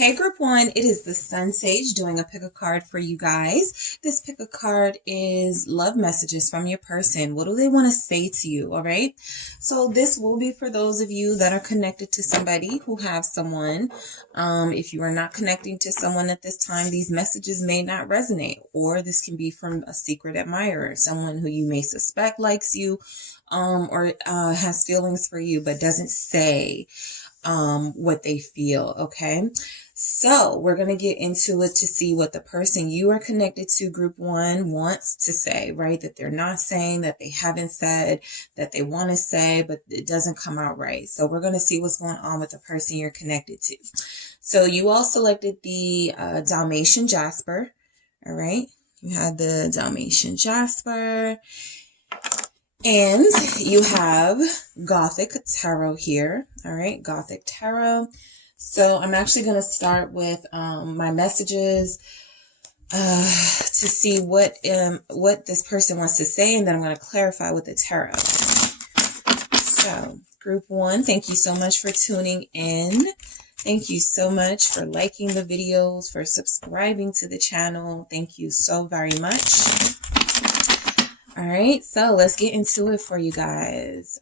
Hey group one, it is the SunSage doing a pick a card for you guys. This pick a card is love messages from your person. What do they want to say to you? All right. So this will be for those of you that are connected to somebody who have someone. If you are not connecting to someone at this time, these messages may not resonate, or this can be from a secret admirer, someone who you may suspect likes you, or has feelings for you, but doesn't say what they feel. Okay. So we're going to get into it to see what the person you are connected to, group one, wants to say, right? That they're not saying, that they haven't said, that they want to say, but it doesn't come out right. So we're going to see what's going on with the person you're connected to. So you all selected the Dalmatian Jasper. All right. You had the Dalmatian Jasper. And you have Gothic Tarot here. All right, Gothic Tarot. So I'm actually going to start with my messages to see what this person wants to say, and then I'm going to clarify with the tarot. So group one, thank you so much for tuning in. Thank you so much for liking the videos, for subscribing to the channel. Thank you so very much. All right, so let's get into it for you guys.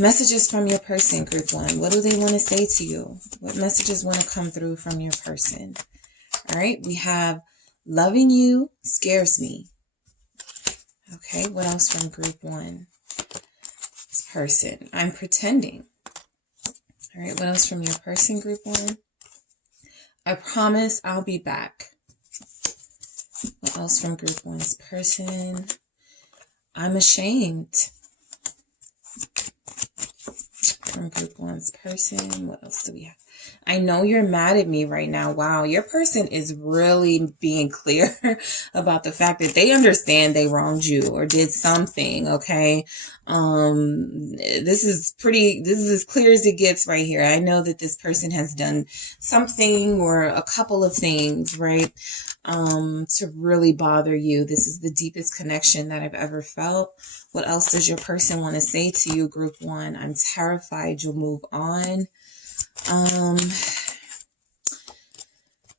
Messages from your person, group one. What do they want to say to you? What messages want to come through from your person? All right, we have loving you scares me. Okay, what else from group one? This person, I'm pretending. All right, what else from your person, group one? I promise I'll be back. What else from group one's person? I'm ashamed. From group one's person, what else do we have? I know you're mad at me right now. Wow, your person is really being clear about the fact that they understand they wronged you or did something, okay? This is as clear as it gets right here. I know that this person has done something or a couple of things, right? To really bother you. This is the deepest connection that I've ever felt. What else does your person want to say to you, group one? I'm terrified you'll move on.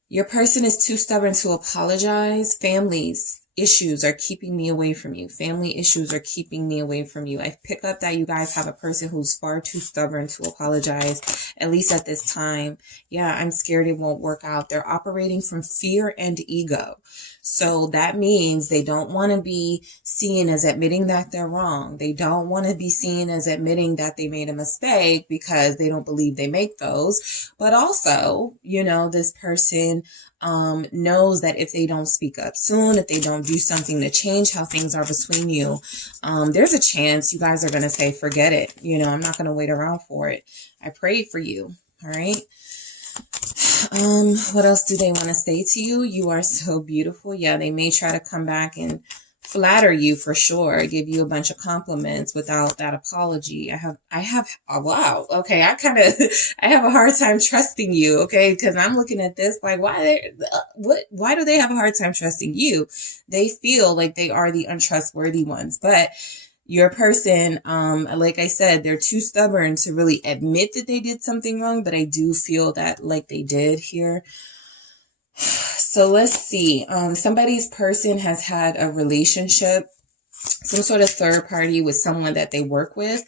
Your person is too stubborn to apologize. Families issues are keeping me away from you. Family issues are keeping me away from you. I pick up that you guys have a person who's far too stubborn to apologize, at least at this time. Yeah, I'm scared it won't work out. They're operating from fear and ego. So that means they don't want to be seen as admitting that they're wrong. They don't want to be seen as admitting that they made a mistake because they don't believe they make those. But also, you know, this person knows that if they don't speak up soon, if they don't do something to change how things are between you, there's a chance you guys are going to say, forget it. You know, I'm not going to wait around for it. I prayed for you. All right. What else do they want to say to you? You are so beautiful. Yeah, they may try to come back and flatter you for sure, give you a bunch of compliments without that apology. Oh, wow. Okay. I have a hard time trusting you. Okay. Cause I'm looking at this like, why do they have a hard time trusting you? They feel like they are the untrustworthy ones, but your person, like I said, they're too stubborn to really admit that they did something wrong, but I do feel that like they did here. So let's see. Somebody's person has had a relationship, some sort of third party with someone that they work with.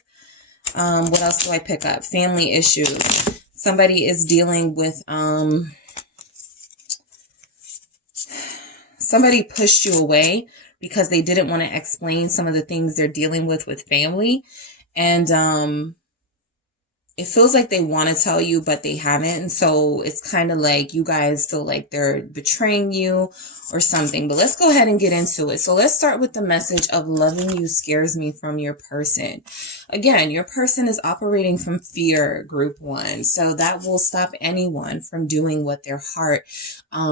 What else do I pick up? Family issues. Somebody is dealing with, somebody pushed you away because they didn't want to explain some of the things they're dealing with family. And, it feels like they want to tell you, but they haven't. And so it's kind of like you guys feel like they're betraying you or something. But let's go ahead and get into it. So let's start with the message of loving you scares me from your person. Again, your person is operating from fear, group one. So that will stop anyone from doing what their heart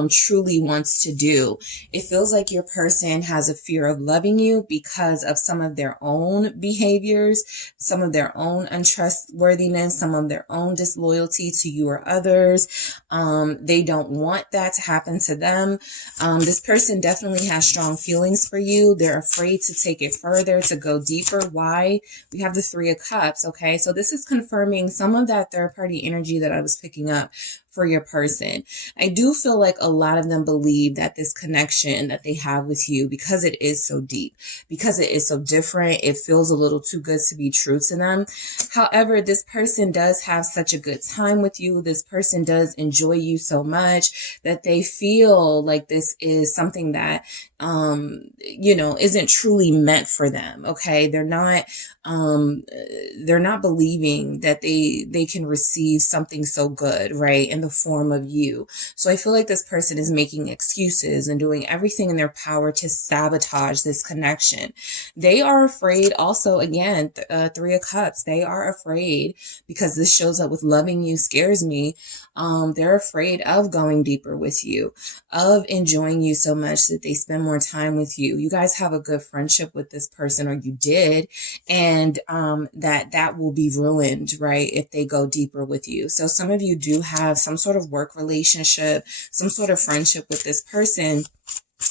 truly wants to do. It feels like your person has a fear of loving you because of some of their own behaviors, some of their own untrustworthiness, some of their own disloyalty to you or others. They don't want that to happen to them. This person definitely has strong feelings for you. They're afraid to take it further, to go deeper. Why? We have the Three of Cups. Okay, so this is confirming some of that third party energy that I was picking up for your person. I do feel like a lot of them believe that this connection that they have with you, because it is so deep, because it is so different, it feels a little too good to be true to them. However, this person does have such a good time with you. This person does enjoy you so much that they feel like this is something that, you know, isn't truly meant for them. Okay. They're not believing that they can receive something so good, right, in the form of you. So I feel like this person is making excuses and doing everything in their power to sabotage this connection. They are afraid also, again, Three of Cups, they are afraid, because this shows up with loving you scares me. They're afraid of going deeper with you, of enjoying you so much that they spend more time with you. You guys have a good friendship with this person, or you did, and that will be ruined, right, if they go deeper with you. So some of you do have some sort of work relationship, some sort of friendship with this person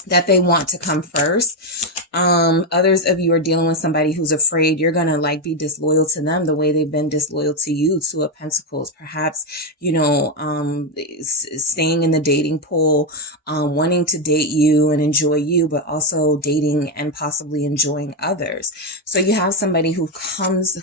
that they want to come first. Others of you are dealing with somebody who's afraid you're going to like be disloyal to them the way they've been disloyal to you. Two of Pentacles, perhaps, you know, staying in the dating pool, wanting to date you and enjoy you, but also dating and possibly enjoying others. So you have somebody who comes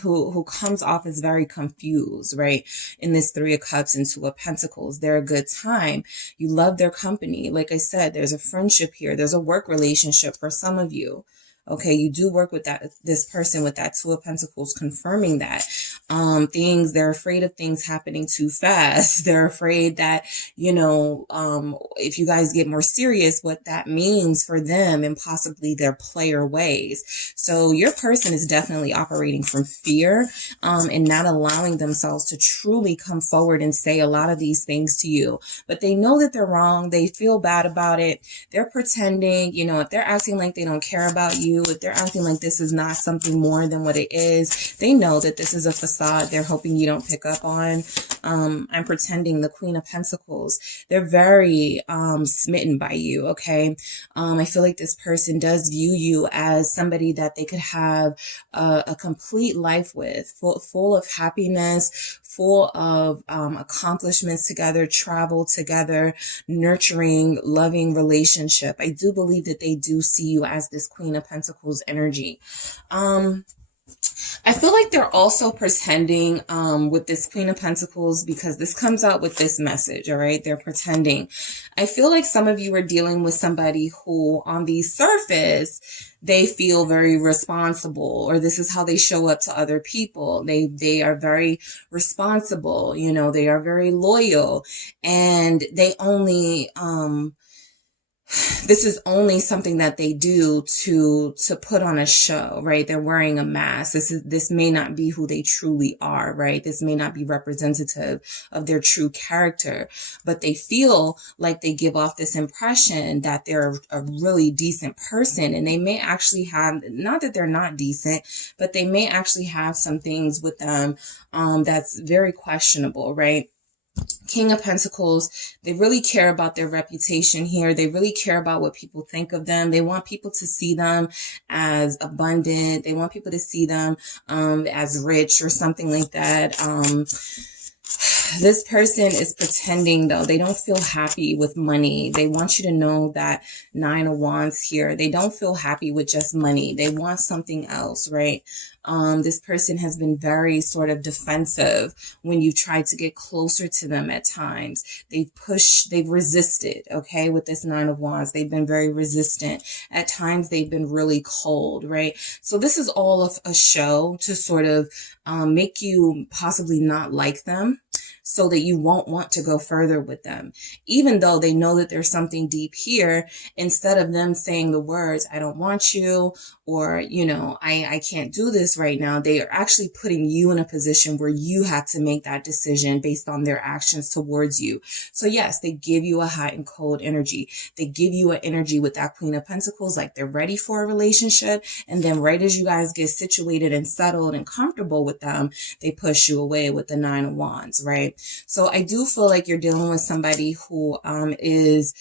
off as very confused, right? In this Three of Cups and Two of Pentacles, they're a good time. You love their company. Like I said, there's a friendship here. There's a work relationship for some of you. Okay, you do work with this person with that Two of Pentacles, confirming that. They're afraid of things happening too fast. They're afraid that, you know, if you guys get more serious, what that means for them and possibly their player ways. So your person is definitely operating from fear, and not allowing themselves to truly come forward and say a lot of these things to you. But they know that they're wrong. They feel bad about it. They're pretending, you know, if they're acting like they don't care about you, if they're acting like this is not something more than what it is, they know that this is a facade they're hoping you don't pick up on. I'm pretending, the Queen of Pentacles. They're very smitten by you, okay? I feel like this person does view you as somebody that they could have a complete life with, full of happiness, full of accomplishments together, travel together, nurturing, loving relationship. I do believe that they do see you as this Queen of Pentacles energy. I feel like they're also pretending with this Queen of Pentacles, because this comes out with this message, all right? They're pretending. I feel like some of you are dealing with somebody who on the surface, they feel very responsible, or this is how they show up to other people. They are very responsible, you know, they are very loyal, and they only this is only something that they do to put on a show, right? They're wearing a mask. This may not be who they truly are, right? This may not be representative of their true character, but they feel like they give off this impression that they're a really decent person, and they may actually have, not that they're not decent, but they may actually have some things with them that's very questionable, right? King of Pentacles, they really care about their reputation here. They really care about what people think of them. They want people to see them as abundant. They want people to see them as rich or something like that. This person is pretending, though. They don't feel happy with money. They want you to know that Nine of Wands here. They don't feel happy with just money. They want something else, right? This person has been very sort of defensive when you tried to get closer to them at times. They've resisted, okay, with this Nine of Wands. They've been very resistant. At times, they've been really cold, right? So this is all of a show to sort of make you possibly not like them. so that you won't want to go further with them. Even though they know that there's something deep here, instead of them saying the words, I don't want you, or, you know, I can't do this right now, they are actually putting you in a position where you have to make that decision based on their actions towards you. So yes, they give you a hot and cold energy. They give you an energy with that Queen of Pentacles, like they're ready for a relationship. And then right as you guys get situated and settled and comfortable with them, they push you away with the Nine of Wands, right? So I do feel like you're dealing with somebody who is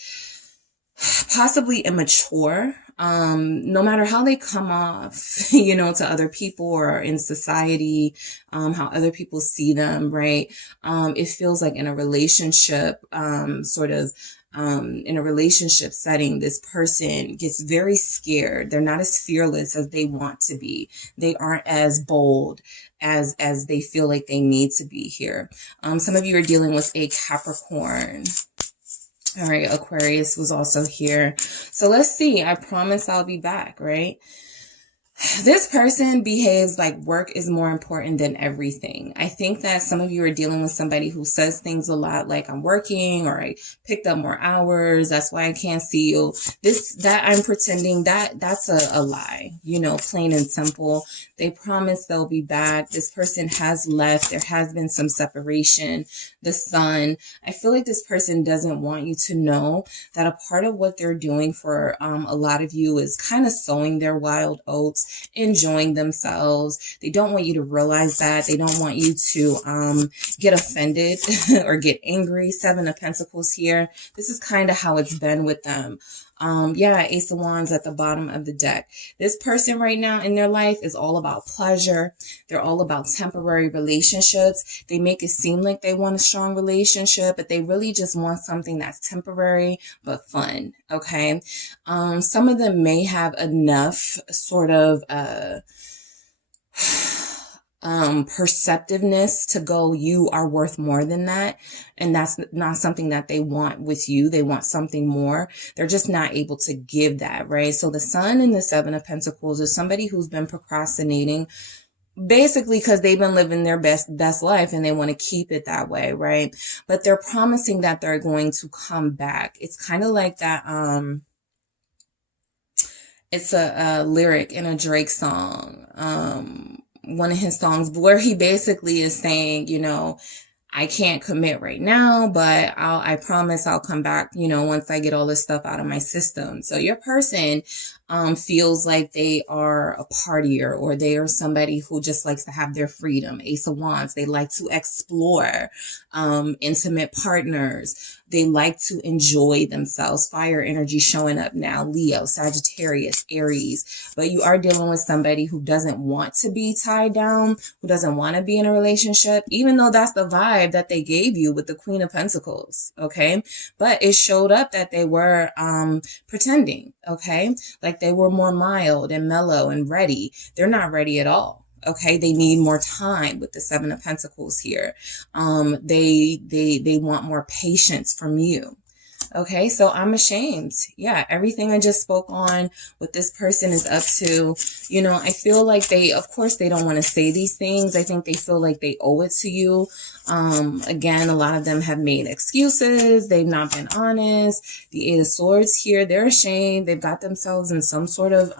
possibly immature, no matter how they come off, you know, to other people or in society, how other people see them, right? It feels like in a relationship, in a relationship setting, this person gets very scared. They're not as fearless as they want to be. They aren't as bold as they feel like they need to be here. Some of you are dealing with a Capricorn. All right, Aquarius was also here. So let's see. I promise I'll be back, right? This person behaves like work is more important than everything. I think that some of you are dealing with somebody who says things a lot like I'm working, or I picked up more hours, that's why I can't see you. That I'm pretending, that's a lie, you know, plain and simple. They promise they'll be back. This person has left. There has been some separation. The Sun. I feel like this person doesn't want you to know that a part of what they're doing for a lot of you is kind of sowing their wild oats, enjoying themselves. They don't want you to realize that. They don't want you to get offended or get angry. Seven of Pentacles here. This is kind of how it's been with them. Ace of Wands at the bottom of the deck. This person right now in their life is all about pleasure. They're all about temporary relationships. They make it seem like they want a strong relationship, but they really just want something that's temporary but fun. Okay. Some of them may have enough sort of perceptiveness to go, you are worth more than that. And that's not something that they want with you. They want something more. They're just not able to give that, right? So the Sun and the Seven of Pentacles is somebody who's been procrastinating, basically because they've been living their best life and they want to keep it that way, right? But they're promising that they're going to come back. It's kind of like that, it's a lyric in a Drake song, one of his songs, where he basically is saying, you know, I can't commit right now, but I promise I'll come back, you know, once I get all this stuff out of my system. So your person feels like they are a partier, or they are somebody who just likes to have their freedom. Ace of Wands, they like to explore, intimate partners. They like to enjoy themselves. Fire energy showing up now. Leo, Sagittarius, Aries. But you are dealing with somebody who doesn't want to be tied down, who doesn't want to be in a relationship, even though that's the vibe that they gave you with the Queen of Pentacles. Okay. But it showed up that they were pretending. Okay. Like they were more mild and mellow and ready. They're not ready at all. Okay, they need more time with the Seven of Pentacles here. They want more patience from you. Okay, so I'm ashamed. Yeah, everything I just spoke on, what this person is up to, you know, I feel like of course, they don't want to say these things. I think they feel like they owe it to you. Again, a lot of them have made excuses. They've not been honest. The Eight of Swords here, they're ashamed. They've got themselves in some sort of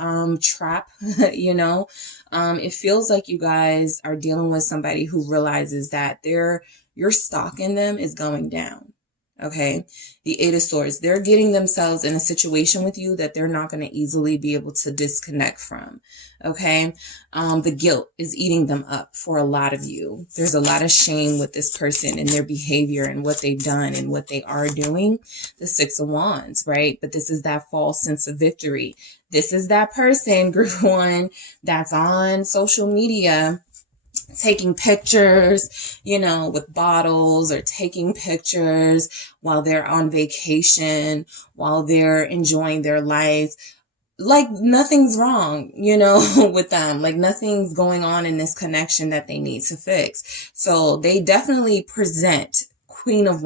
trap, you know. It feels like you guys are dealing with somebody who realizes that your stock in them is going down. Okay. The Eight of Swords, they're getting themselves in a situation with you that they're not going to easily be able to disconnect from. Okay. The guilt is eating them up for a lot of you. There's a lot of shame with this person and their behavior and what they've done and what they are doing. The Six of Wands, right? But this is that false sense of victory. This is that person, group one, that's on social media taking pictures, you know, with bottles, or taking pictures while they're on vacation, while they're enjoying their life. Like nothing's wrong, you know, with them. Like nothing's going on in this connection that they need to fix. So they definitely present Queen of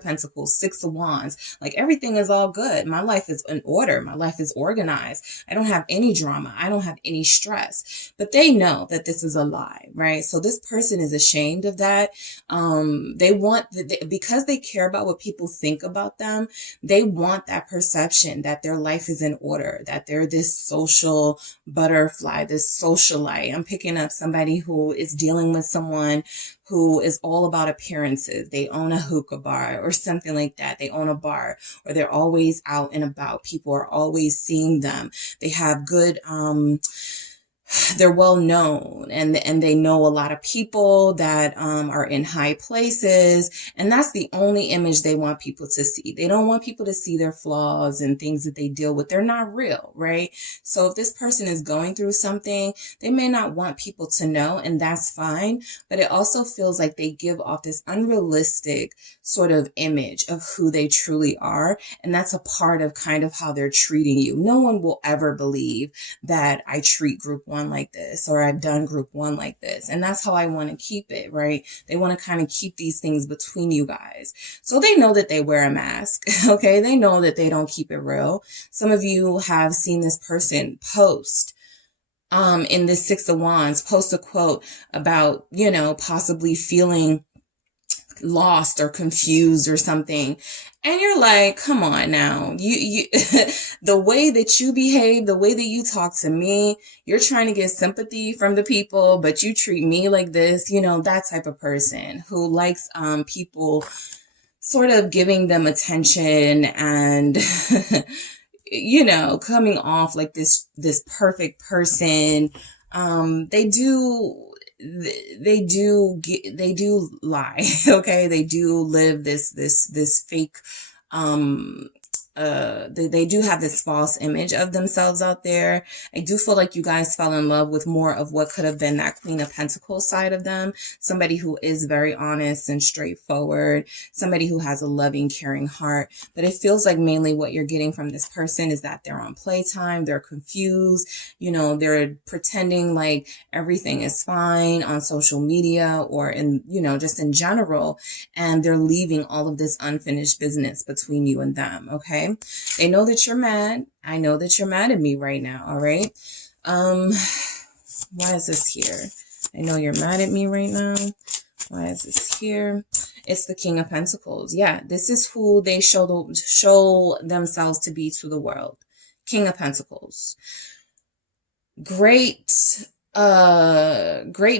Pentacles, Six of Wands. Like everything is all good. My life is in order. My life is organized. I don't have any drama. I don't have any stress. But they know that this is a lie, right? So this person is ashamed of that. Because they care about what people think about them, they want that perception that their life is in order, that they're this social butterfly, this socialite. I'm picking up somebody who is dealing with someone who is all about appearances. They own a hookah bar or something like that. They own a bar, or they're always out and about. People are always seeing them. They have good, they're well known, and they know a lot of people that are in high places, and that's the only image they want people to see. They don't want people to see their flaws and things that they deal with. They're not real, right? So if this person is going through something, they may not want people to know, and that's fine, but it also feels like they give off this unrealistic sort of image of who they truly are, and that's a part of kind of how they're treating you. No one will ever believe that I treat group one like this, or I've done group one like this. And that's how I want to keep it, right? They want to kind of keep these things between you guys. So they know that they wear a mask, okay? They know that they don't keep it real. Some of you have seen this person post in this Six of Wands, post a quote about, possibly feeling lost or confused or something, and you're like, come on now, you the way that you behave, the way that you talk to me, you're trying to get sympathy from the people, but you treat me like this. That type of person who likes people sort of giving them attention and coming off like this perfect person. They do lie. Okay. They do live this fake, they do have this false image of themselves out there. I do feel like you guys fell in love with more of what could have been that Queen of Pentacles side of them. Somebody who is very honest and straightforward. Somebody who has a loving, caring heart. But it feels like mainly what you're getting from this person is that they're on playtime. They're confused. They're pretending like everything is fine on social media or just in general. And they're leaving all of this unfinished business between you and them. Okay. They know that you're mad. I know that you're mad at me right now. All right. Why is this here? I know you're mad at me right now. Why is this here? It's the King of Pentacles. Yeah. This is who they show themselves to be to the world. King of Pentacles. Great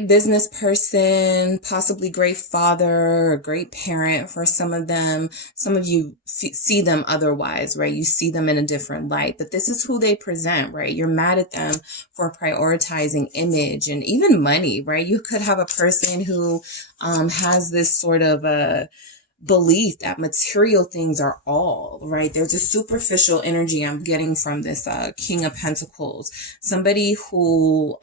business person, possibly great father, great parent for some of them. Some of you see them otherwise, right? You see them in a different light, but this is who they present, right? You're mad at them for prioritizing image and even money, right? You could have a person who has this sort of belief that material things are all, right? There's a superficial energy I'm getting from this King of Pentacles. Somebody who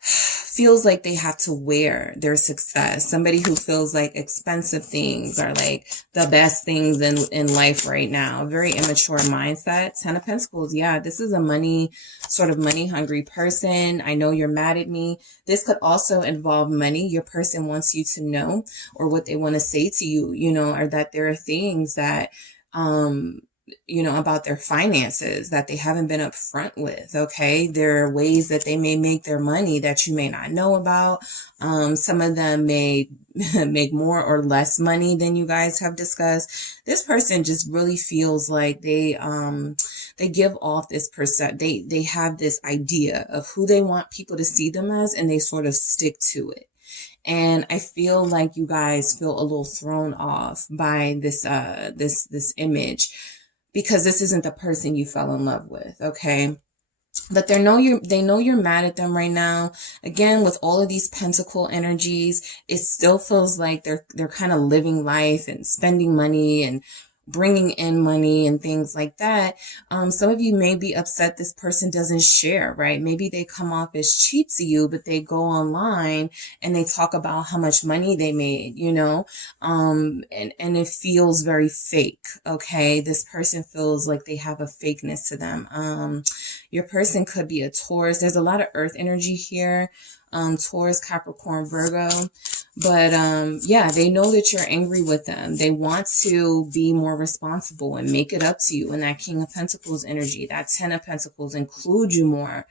feels like they have to wear their success. Somebody who feels like expensive things are like the best things in life right now. Very immature mindset. Ten of Pentacles. Yeah, this is a money hungry person. I know you're mad at me. This could also involve money. Your person wants you to know, or what they want to say to you, or that there are things that, about their finances that they haven't been upfront with. Okay. There are ways that they may make their money that you may not know about. Some of them may make more or less money than you guys have discussed. This person just really feels like they give off this they have this idea of who they want people to see them as, and they sort of stick to it. And I feel like you guys feel a little thrown off by this image, because this isn't the person you fell in love with. Okay. But they know you're mad at them right now. Again, with all of these pentacle energies, it still feels like they're kind of living life and spending money and bringing in money and things like that. Some of you may be upset this person doesn't share, right? Maybe they come off as cheap to you, but they go online and they talk about how much money they made, and it feels very fake. Okay. This person feels like they have a fakeness to them. Your person could be a Taurus. There's a lot of earth energy here. Taurus, Capricorn, Virgo. But yeah, they know that you're angry with them. They want to be more responsible and make it up to you. And that King of Pentacles energy, that Ten of Pentacles, include you more.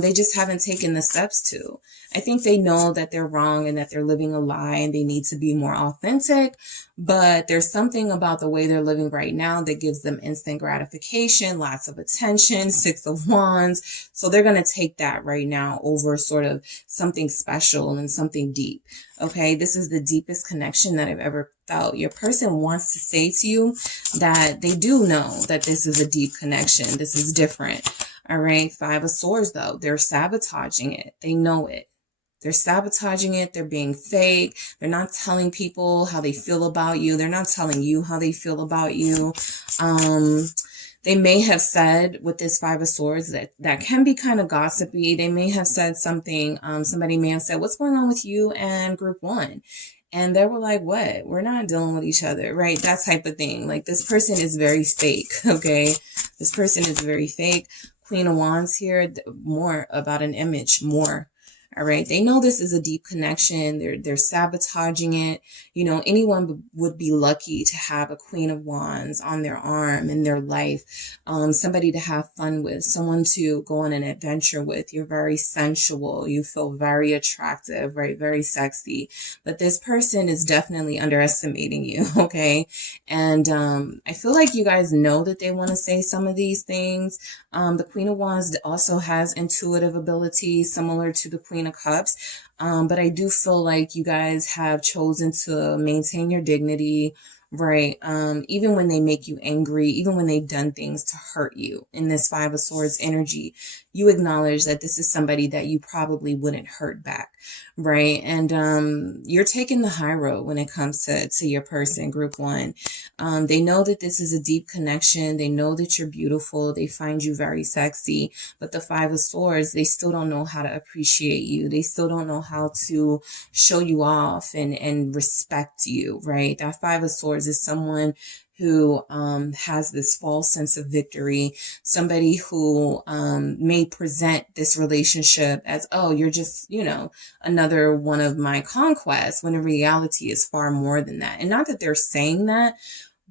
They just haven't taken the steps to. I think they know that they're wrong and that they're living a lie and they need to be more authentic. But there's something about the way they're living right now that gives them instant gratification, lots of attention, Six of Wands. So they're going to take that right now over sort of something special and something deep. Okay, this is the deepest connection that I've ever felt. Your person wants to say to you that they do know that this is a deep connection. This is different. All right, Five of Swords, though, they're sabotaging it. They know it. They're sabotaging it. They're being fake. They're not telling people how they feel about you. They're not telling you how they feel about you. They may have said with this Five of Swords that can be kind of gossipy. They may have said something. Somebody may have said, what's going on with you and group one? And they were like, what? We're not dealing with each other, right? That type of thing. Like, this person is very fake, okay? This person is very fake. Queen of Wands here, more about an image, more. All right. They know this is a deep connection. They're sabotaging it. You know, anyone would be lucky to have a Queen of Wands on their arm in their life. Somebody to have fun with, someone to go on an adventure with. You're very sensual. You feel very attractive, right? Very sexy. But this person is definitely underestimating you. Okay. And I feel like you guys know that they want to say some of these things. The Queen of Wands also has intuitive ability similar to the Queen of Cups. But I do feel like you guys have chosen to maintain your dignity, right? Even when they make you angry, even when they've done things to hurt you in this Five of Swords energy, you acknowledge that this is somebody that you probably wouldn't hurt back, right? And you're taking the high road when it comes to your person, group one. They know that this is a deep connection. They know that you're beautiful. They find you very sexy. But the Five of Swords, they still don't know how to appreciate you. They still don't know how to show you off and respect you, right? That Five of Swords is someone who has this false sense of victory, somebody who may present this relationship as, oh, you're just, you know, another one of my conquests, when in reality is far more than that. And not that they're saying that,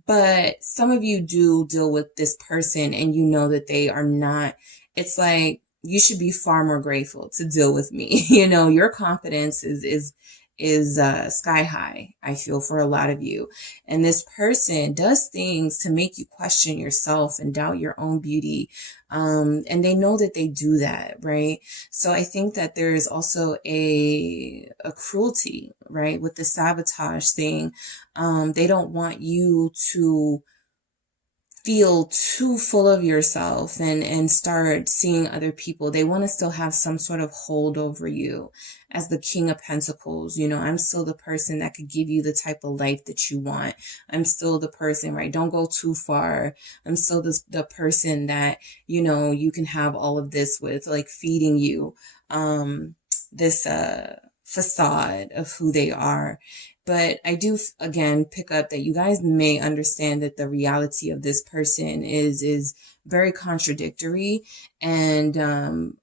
but some of you do deal with this person and you know that they are not, it's like, you should be far more grateful to deal with me. You know, your confidence is sky high, I feel, for a lot of you. And this person does things to make you question yourself and doubt your own beauty. And they know that they do that, right? So I think that there is also a cruelty, right, with the sabotage thing. They don't want you to feel too full of yourself and start seeing other people. They want to still have some sort of hold over you as the King of Pentacles. You know, I'm still the person that could give you the type of life that you want. I'm still the person, right? Don't go too far. I'm still the person that, you know, you can have all of this with, like feeding you this facade of who they are. But I do, again, pick up that you guys may understand that the reality of this person is very contradictory, and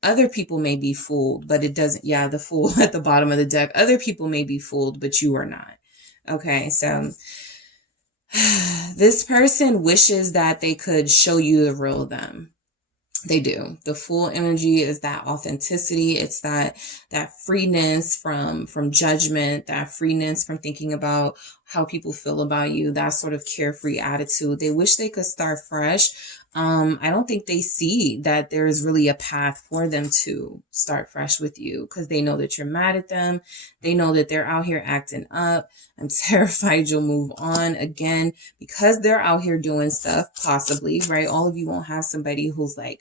other people may be fooled, but it doesn't, yeah, the fool at the bottom of the deck, other people may be fooled, but you are not. Okay, so this person wishes that they could show you the real them. They do. The Fool energy is that authenticity. It's that freeness from judgment, that freeness from thinking about how people feel about you, that sort of carefree attitude. They wish they could start fresh. I don't think they see that there's really a path for them to start fresh with you, because they know that you're mad at them. They know that they're out here acting up. I'm terrified you'll move on again, because they're out here doing stuff, possibly, right? All of you won't have somebody who's like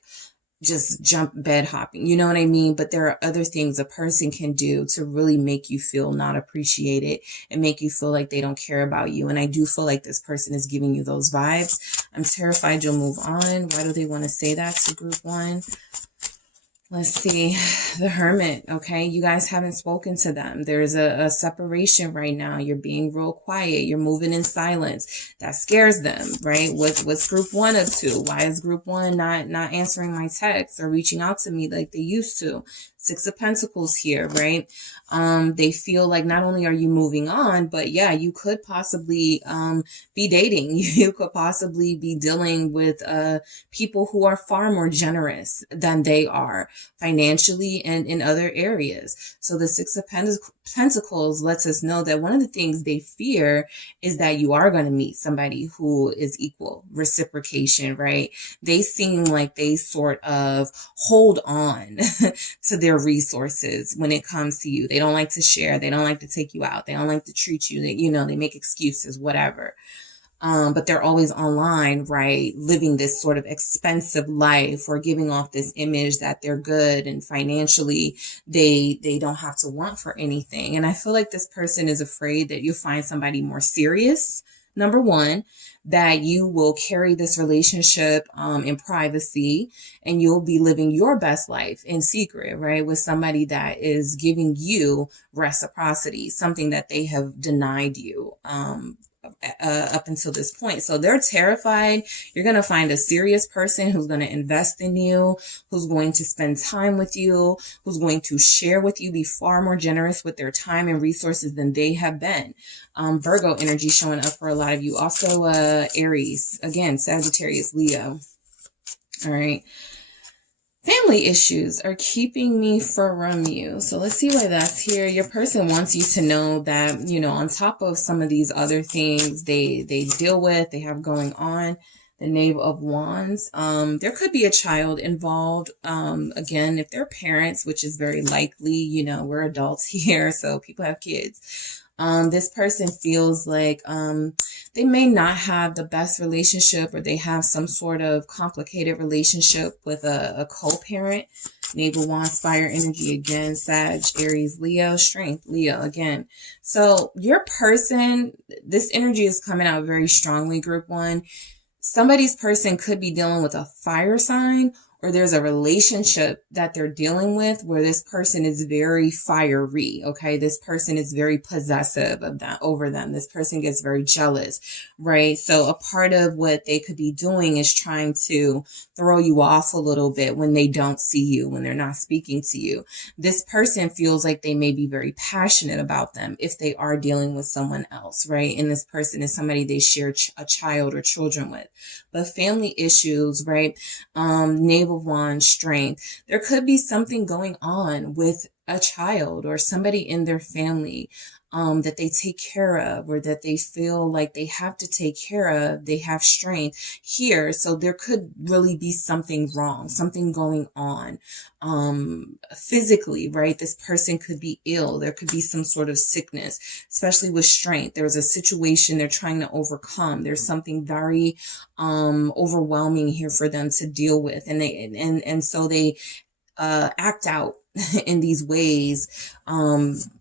just jump bed hopping, you know what I mean? But there are other things a person can do to really make you feel not appreciated and make you feel like they don't care about you. And I do feel like this person is giving you those vibes. I'm terrified you'll move on. Why do they want to say that to group one? Let's see, the Hermit, okay? You guys haven't spoken to them. There's a separation right now. You're being real quiet. You're moving in silence. That scares them, right? What's group one up to? Why is group one not answering my texts or reaching out to me like they used to? Six of Pentacles here, right? They feel like not only are you moving on, but yeah, you could possibly be dating. You could possibly be dealing with people who are far more generous than they are financially and in other areas. So the Six of Pentacles lets us know that one of the things they fear is that you are going to meet somebody who is equal, reciprocation, right? They seem like they sort of hold on to their resources when it comes to you. They don't like to share. They don't like to take you out. They don't like to treat you. They make excuses, whatever. But they're always online, right? Living this sort of expensive life or giving off this image that they're good and financially they don't have to want for anything. And I feel like this person is afraid that you'll find somebody more serious. Number one, that you will carry this relationship in privacy and you'll be living your best life in secret, right? With somebody that is giving you reciprocity, something that they have denied you up until this point. So they're terrified. You're going to find a serious person who's going to invest in you, who's going to spend time with you, who's going to share with you, be far more generous with their time and resources than they have been. Virgo energy showing up for a lot of you. Also, Aries, again, Sagittarius, Leo. All right. Family issues are keeping me from you. So let's see why that's here. Your person wants you to know that, on top of some of these other things they deal with, they have going on, the Knave of Wands. There could be a child involved. Again, if they're parents, which is very likely, we're adults here, so people have kids. This person feels like they may not have the best relationship or they have some sort of complicated relationship with a co-parent. Knave of Wands, fire energy again, Sag, Aries, Leo, strength, Leo again. So your person, this energy is coming out very strongly, group one. Somebody's person could be dealing with a fire sign, or there's a relationship that they're dealing with where this person is very fiery, okay? This person is very possessive of that over them. This person gets very jealous, right? So a part of what they could be doing is trying to throw you off a little bit when they don't see you, when they're not speaking to you. This person feels like they may be very passionate about them if they are dealing with someone else, right? And this person is somebody they share a child or children with. But family issues, right? Knave of Wands, strength. There could be something going on with a child or somebody in their family that they take care of or that they feel like they have to take care of. They have strength here. So there could really be something wrong, something going on physically, right? This person could be ill. There could be some sort of sickness, especially with strength. There's a situation they're trying to overcome. There's something very overwhelming here for them to deal with. And so they act out in these ways.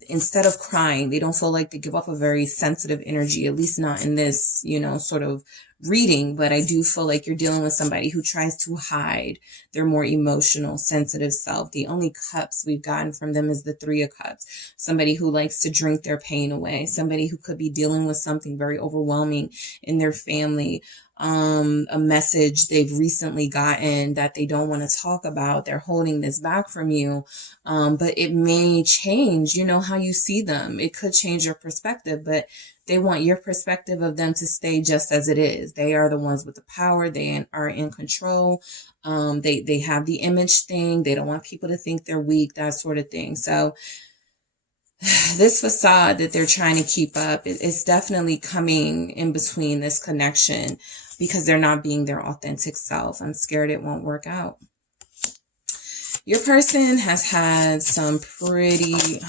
Instead of crying, they don't feel like they give off a very sensitive energy, at least not in this, sort of reading. But I do feel like you're dealing with somebody who tries to hide their more emotional, sensitive self. The only cups we've gotten from them is the Three of Cups. Somebody who likes to drink their pain away. Somebody who could be dealing with something very overwhelming in their family. A message they've recently gotten that they don't want to talk about. They're holding this back from you. But it may change, how you see them. It could change your perspective, but they want your perspective of them to stay just as it is. They are the ones with the power. They are in control. They have the image thing. They don't want people to think they're weak, that sort of thing. So this facade that they're trying to keep up is definitely coming in between this connection because they're not being their authentic self. I'm scared it won't work out. Your person has had some pretty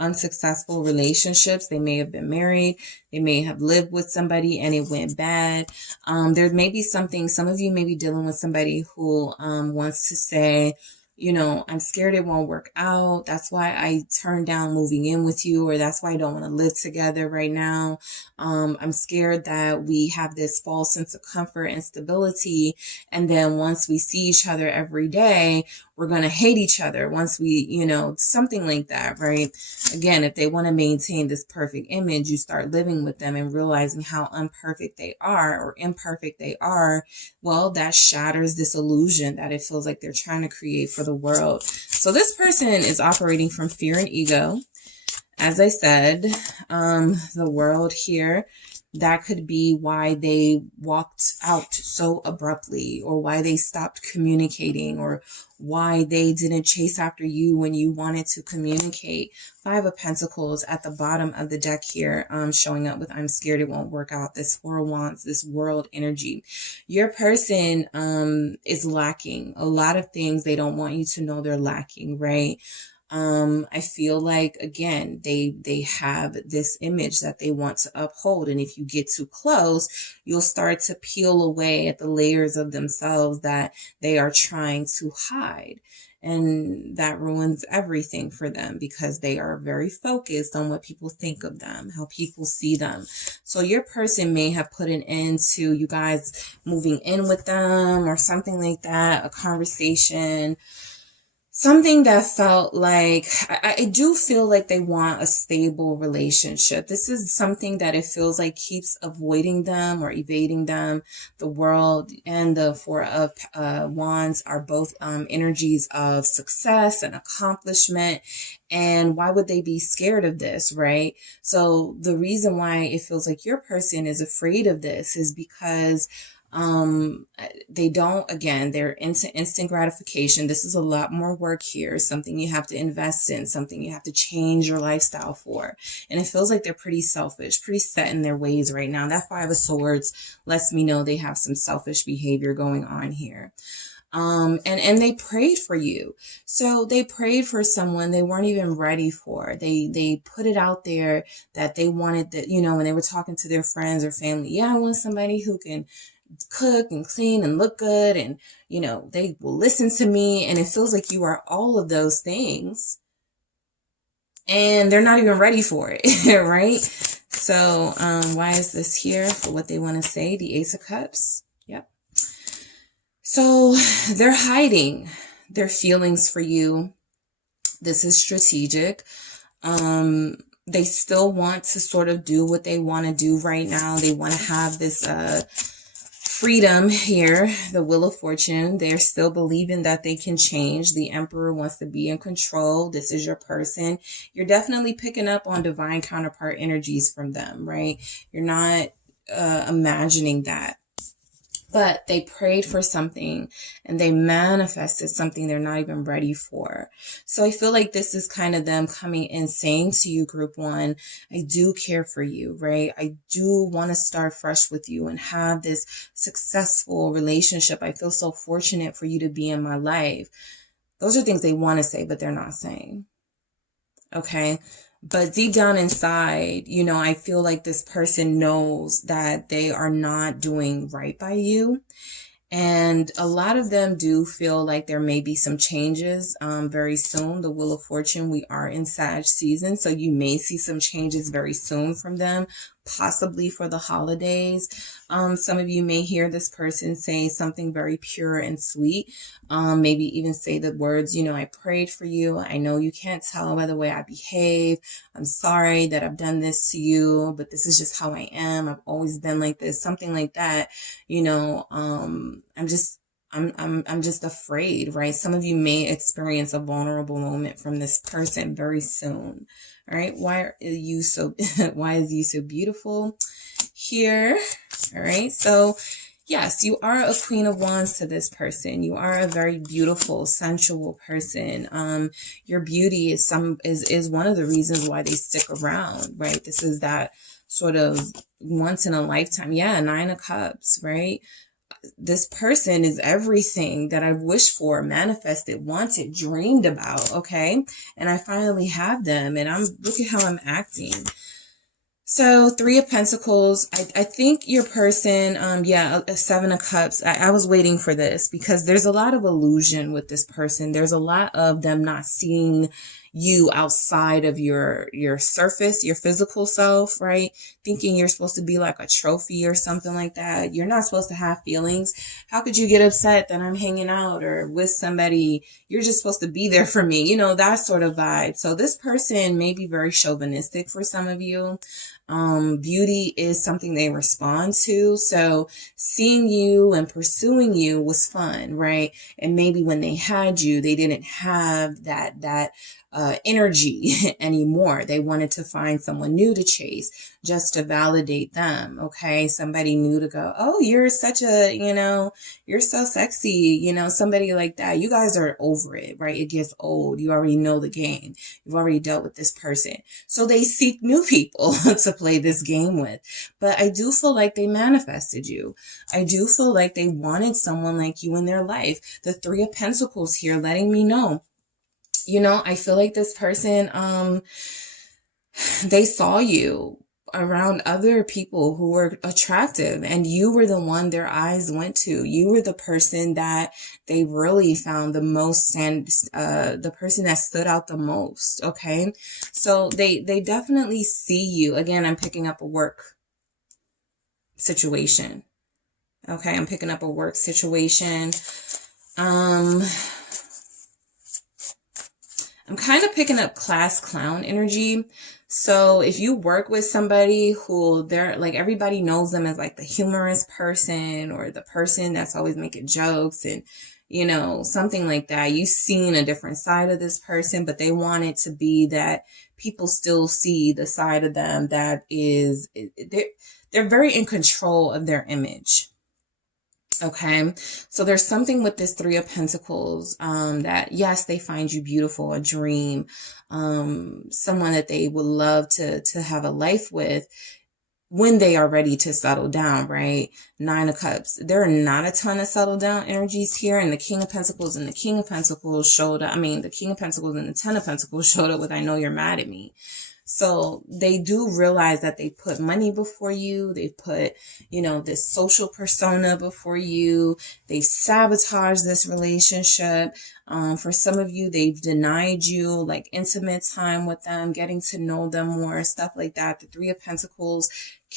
unsuccessful relationships. They may have been married. They may have lived with somebody and it went bad. There may be something, some of you may be dealing with somebody who wants to say, you know, I'm scared it won't work out. That's why I turned down moving in with you, or that's why I don't want to live together right now. I'm scared that we have this false sense of comfort and stability. And then once we see each other every day, we're going to hate each other once we, you know, something like that, right? Again, if they want to maintain this perfect image, you start living with them and realizing how imperfect they are or imperfect they are. Well, that shatters this illusion that it feels like they're trying to create for the world. So this person is operating from fear and ego. As I said, the world here, that could be why they walked out so abruptly, or why they stopped communicating, or why they didn't chase after you when you wanted to communicate. 5 of Pentacles at the bottom of the deck here, showing up with I'm scared it won't work out. This 4 of Wands, this world energy. Your person is lacking a lot of things. They don't want you to know they're lacking, right? I feel like, again, they have this image that they want to uphold. And if you get too close, you'll start to peel away at the layers of themselves that they are trying to hide. And that ruins everything for them, because they are very focused on what people think of them, how people see them. So your person may have put an end to you guys moving in with them, or something like that, a conversation. Something that felt like, I do feel like they want a stable relationship. This is something that it feels like keeps avoiding them or evading them. The world and the 4 of Wands are both energies of success and accomplishment. And why would they be scared of this, right? So the reason why it feels like your person is afraid of this is because they don't, again, they're into instant gratification. This is a lot more work here, something you have to invest in, something you have to change your lifestyle for. And it feels like they're pretty selfish, pretty set in their ways right now. That 5 of Swords lets me know they have some selfish behavior going on here. And they prayed for you. So they prayed for someone they weren't even ready for. They put it out there that they wanted that, you know, when they were talking to their friends or family. Yeah, I want somebody who can cook and clean and look good, and you know, they will listen to me. And it feels like you are all of those things, and they're not even ready for it. Right? So why is this here for what they want to say? The Ace of Cups. Yep. So they're hiding their feelings for you. This is strategic. They still want to sort of do what they want to do right now. They want to have this freedom here, the Wheel of Fortune. They're still believing that they can change. The Emperor wants to be in control. This is your person. You're definitely picking up on divine counterpart energies from them, right? You're not imagining that. But they prayed for something and they manifested something they're not even ready for. So I feel like this is kind of them coming and saying to you, Group 1, I do care for you, right? I do want to start fresh with you and have this successful relationship. I feel so fortunate for you to be in my life. Those are things they want to say, but they're not saying. Okay? But deep down inside, you know, I feel like this person knows that they are not doing right by you. And a lot of them do feel like there may be some changes very soon. The Wheel of Fortune, we are in Sag season, so you may see some changes very soon from them, possibly for the holidays. Some of you may hear this person say something very pure and sweet. Maybe even say the words, you know, I prayed for you. I know you can't tell by the way I behave. I'm sorry that I've done this to you, but this is just how I am. I've always been like this, something like that. You know, I'm just afraid, right? Some of you may experience a vulnerable moment from this person very soon. All right. Why are you so, why is you so beautiful here? All right. So yes, you are a Queen of Wands to this person. You are a very beautiful, sensual person. Your beauty is one of the reasons why they stick around, right? This is that sort of once in a lifetime. Yeah. 9 of Cups, right? This person is everything that I've wished for, manifested, wanted, dreamed about. Okay. And I finally have them, and look at how I'm acting. So Three of Pentacles, I think your person, yeah, a Seven of Cups. I was waiting for this because there's a lot of illusion with this person. There's a lot of them not seeing you outside of your surface, your physical self, right? Thinking you're supposed to be like a trophy or something like that. You're not supposed to have feelings. How could you get upset that I'm hanging out or with somebody? You're just supposed to be there for me, you know, that sort of vibe. So this person may be very chauvinistic for some of you. Beauty is something they respond to. So seeing you and pursuing you was fun, right? And maybe when they had you, they didn't have that energy anymore. They wanted to find someone new to chase just to validate them. Okay. Somebody new to go, oh, you're such a, you know, you're so sexy, you know, somebody like that. You guys are over it, right? It gets old. You already know the game. You've already dealt with this person. So they seek new people to play this game with. But I do feel like they manifested you. I do feel like they wanted someone like you in their life. The Three of Pentacles here letting me know, you know, I feel like this person, they saw you around other people who were attractive and you were the one their eyes went to. You were the person that they really found the most and the person that stood out the most. Okay. So they definitely see you. Again, I'm picking up a work situation. Okay. I'm picking up a work situation. I'm kind of picking up class clown energy. So if you work with somebody who they're like, everybody knows them as like the humorous person or the person that's always making jokes and, you know, something like that. You've seen a different side of this person, but they want it to be that people still see the side of them that is, they're very in control of their image. Okay, so there's something with this Three of Pentacles that, yes, they find you beautiful, a dream, someone that they would love to have a life with when they are ready to settle down, right? Nine of Cups. There are not a ton of settle down energies here, and the King of Pentacles and the King of Pentacles showed up. I mean, the King of Pentacles and the Ten of Pentacles showed up with, I know you're mad at me. So they do realize that they put money before you. They put, you know, this social persona before you. They've sabotaged this relationship. For some of you, they've denied you like intimate time with them, getting to know them more, stuff like that. The Three of Pentacles,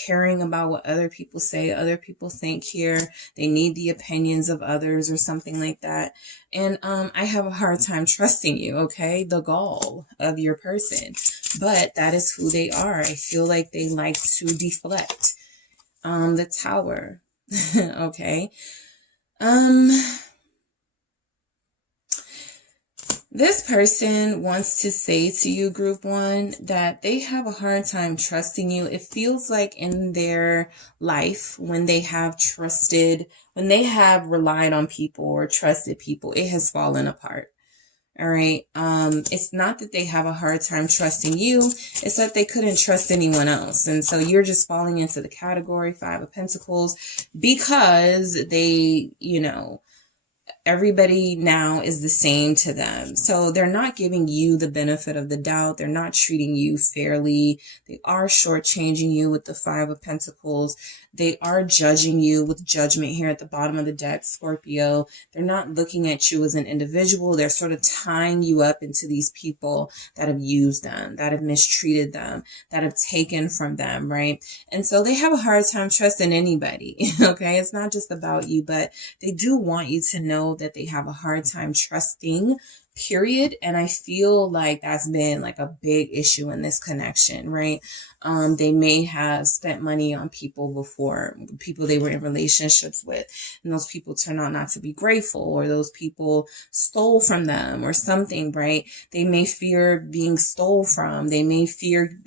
caring about what other people say, other people think here. They need the opinions of others or something like that. And I have a hard time trusting you, okay? The gall of your person. But that is who they are. I feel like they like to deflect. The Tower. Okay. This person wants to say to you, group one, that they have a hard time trusting you. It feels like in their life, when they have relied on people or trusted people, it has fallen apart. All right. It's not that they have a hard time trusting you. It's that they couldn't trust anyone else. And so you're just falling into the category Five of Pentacles because they, you know, everybody now is the same to them. So they're not giving you the benefit of the doubt. They're not treating you fairly. They are shortchanging you with the Five of Pentacles. They are judging you with Judgment here at the bottom of the deck, Scorpio. They're not looking at you as an individual. They're sort of tying you up into these people that have used them, that have mistreated them, that have taken from them, right? And so they have a hard time trusting anybody, okay? It's not just about you, but they do want you to know that they have a hard time trusting, period. And I feel like that's been like a big issue in this connection, right? They may have spent money on people before, people they were in relationships with, and those people turn out not to be grateful, or those people stole from them or something, right? They may fear being stole from. They may fear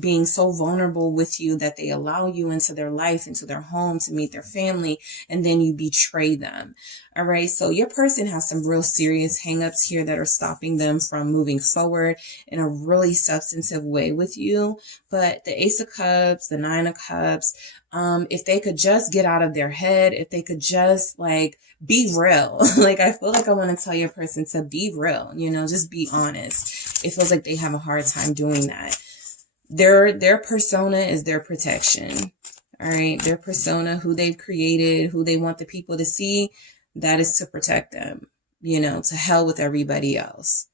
being so vulnerable with you that they allow you into their life, into their home to meet their family, and then you betray them. All right. So your person has some real serious hangups here that are stopping them from moving forward in a really substantive way with you. But the Ace of Cups, the Nine of Cups, if they could just get out of their head, if they could just like be real, like I feel like I want to tell your person to be real, you know, just be honest. It feels like they have a hard time doing that. Their persona is their protection. All right. Their persona, who they've created, who they want the people to see, that is to protect them. You know, to hell with everybody else.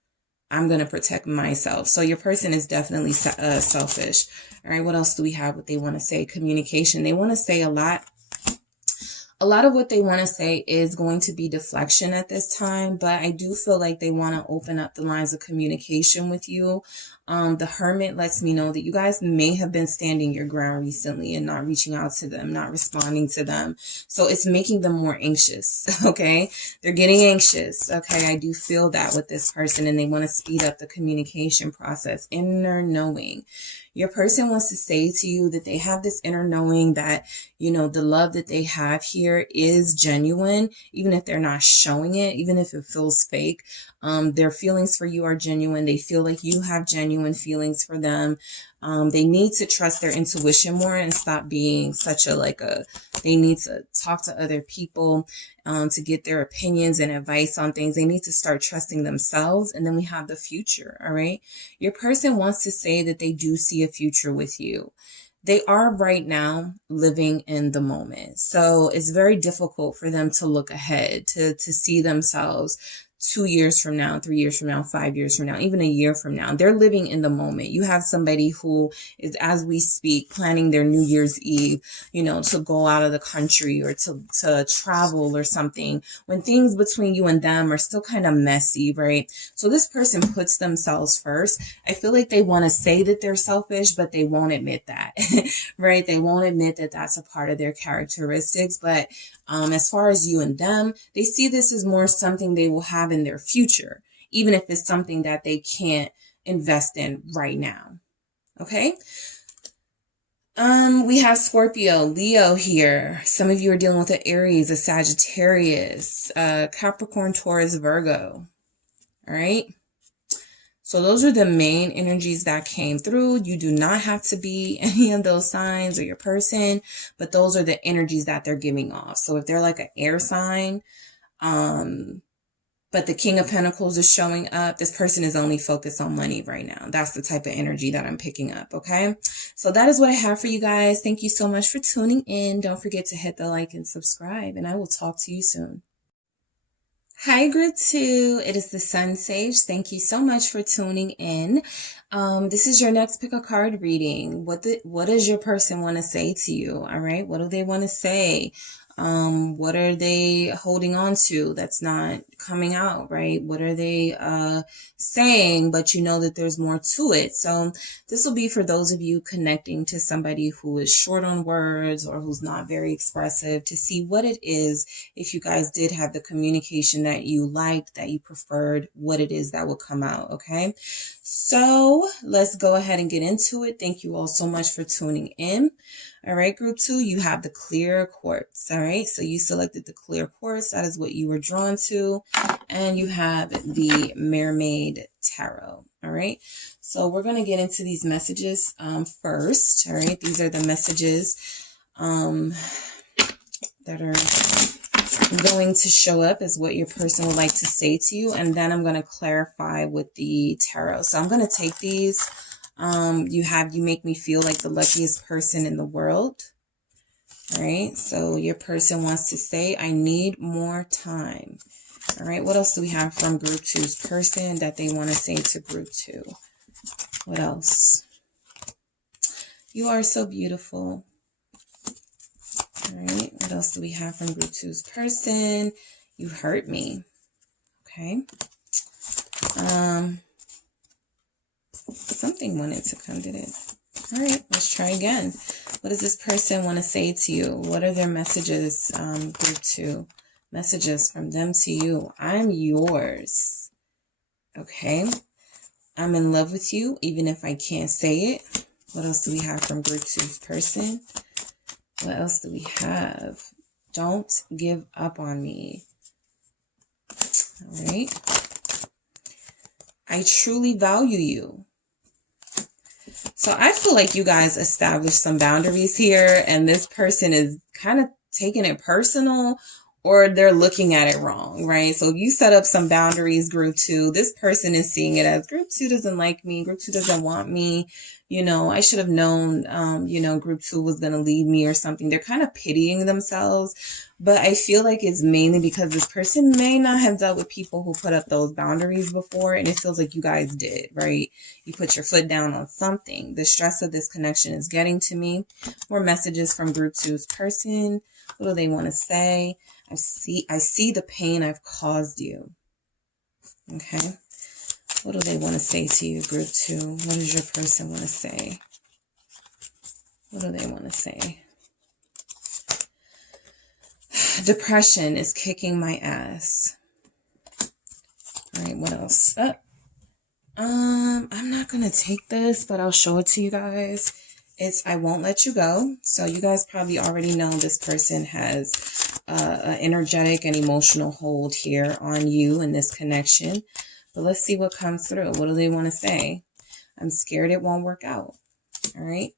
I'm going to protect myself. So your person is definitely selfish. All right. What else do we have? What they want to say? Communication. They want to say a lot. A lot of what they want to say is going to be deflection at this time, but I do feel like they want to open up the lines of communication with you. The Hermit lets me know that you guys may have been standing your ground recently and not reaching out to them, not responding to them. So it's making them more anxious, okay? They're getting anxious, okay? I do feel that with this person, and they want to speed up the communication process. Inner knowing. Your person wants to say to you that they have this inner knowing that, you know, the love that they have here is genuine, even if they're not showing it, even if it feels fake. Their feelings for you are genuine. They feel like you have genuine feelings for them. They need to trust their intuition more and stop being such they need to talk to other people to get their opinions and advice on things. They need to start trusting themselves. And then we have the future. All right. Your person wants to say that they do see a future with you. They are right now living in the moment. So it's very difficult for them to look ahead, to see themselves 2 years from now, 3 years from now, 5 years from now, even a year from now. They're living in the moment. You have somebody who is, as we speak, planning their New Year's Eve, you know, to go out of the country or to travel or something, when things between you and them are still kind of messy, right? So this person puts themselves first. I feel like they want to say that they're selfish, but they won't admit that, right? They won't admit that that's a part of their characteristics. But as far as you and them, they see this as more something they will have in their future, even if it's something that they can't invest in right now. Okay. We have Scorpio, Leo here. Some of you are dealing with an Aries, a Sagittarius, Capricorn, Taurus, Virgo. All right. So those are the main energies that came through. You do not have to be any of those signs or your person, but those are the energies that they're giving off. So if they're like an air sign, but the King of Pentacles is showing up, this person is only focused on money right now. That's the type of energy that I'm picking up, okay? So that is what I have for you guys. Thank you so much for tuning in. Don't forget to hit the like and subscribe, and I will talk to you soon. Hi, Group 2. It is the SunSage. Thank you so much for tuning in. This is your next pick a card reading. What does your person want to say to you? All right. What do they want to say? What are they holding on to that's not coming out, right? What are they saying, but you know that there's more to it? So this will be for those of you connecting to somebody who is short on words or who's not very expressive, to see what it is, if you guys did have the communication that you liked, that you preferred, what it is that will come out, okay? So let's go ahead and get into it. Thank you all so much for tuning in. All right, Group 2, you have the clear quartz. All right, so you selected the clear quartz. That is what you were drawn to. And you have the Mermaid Tarot. All right, so we're going to get into these messages first. All right, these are the messages that are going to show up as what your person would like to say to you. And then I'm going to clarify with the tarot. So I'm going to take these. You make me feel like the luckiest person in the world. All right. So your person wants to say, I need more time. All right. What else do we have from Group 2's person that they want to say to Group 2? What else? You are so beautiful. All right. What else do we have from Group 2's person? You hurt me. Okay. Something wanted to come, did it? All right, let's try again. What does this person want to say to you? What are their messages, Group 2? Messages from them to you. I'm yours. Okay. I'm in love with you, even if I can't say it. What else do we have from Group 2's person? What else do we have? Don't give up on me. All right. I truly value you. So I feel like you guys established some boundaries here, and this person is kind of taking it personal, or they're looking at it wrong, right? So if you set up some boundaries, group 2, this person is seeing it as group 2 doesn't like me, group 2 doesn't want me, I should have known, group 2 was going to leave me or something. They're kind of pitying themselves, but I feel like it's mainly because this person may not have dealt with people who put up those boundaries before, and it feels like you guys did, right? You put your foot down on something. The stress of this connection is getting to me. More messages from group 2's person. What do they want to say? I see the pain I've caused you. Okay. What do they want to say to you, group 2? What does your person want to say? What do they want to say? Depression is kicking my ass. All right, what else? I'm not going to take this, but I'll show it to you guys. It's I won't let you go. So you guys probably already know this person has an energetic and emotional hold here on you in this connection. But let's see what comes through. What do they want to say? I'm scared it won't work out. All right.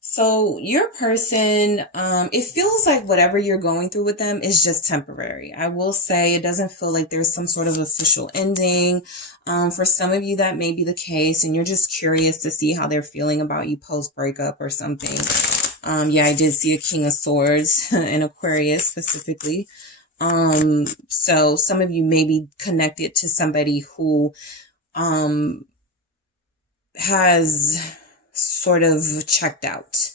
So your person, it feels like whatever you're going through with them is just temporary. I will say it doesn't feel like there's some sort of official ending. For some of you, that may be the case, and you're just curious to see how they're feeling about you post breakup or something. Yeah, I did see a King of Swords in Aquarius specifically. So some of you may be connected to somebody who, has sort of checked out,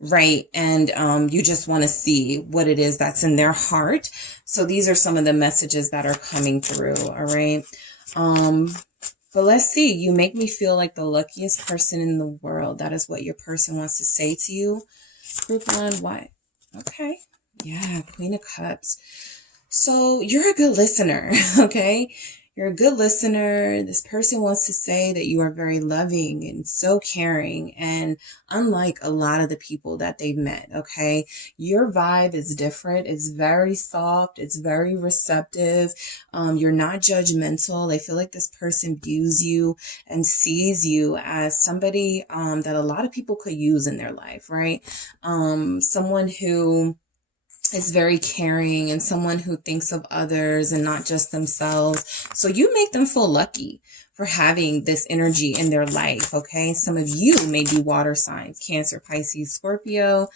right? And, you just want to see what it is that's in their heart. So these are some of the messages that are coming through. All right. But let's see, you make me feel like the luckiest person in the world. That is what your person wants to say to you. Group 1, what? Okay. Yeah. Queen of Cups. So you're a good listener, okay? You're a good listener. This person wants to say that you are very loving and so caring, and unlike a lot of the people that they've met, okay? Your vibe is different. It's very soft. It's very receptive. You're not judgmental. I feel like this person views you and sees you as somebody that a lot of people could use in their life, right? Someone who is very caring and someone who thinks of others and not just themselves. So you make them feel lucky for having this energy in their life, okay? Some of you may be water signs, Cancer, Pisces, Scorpio,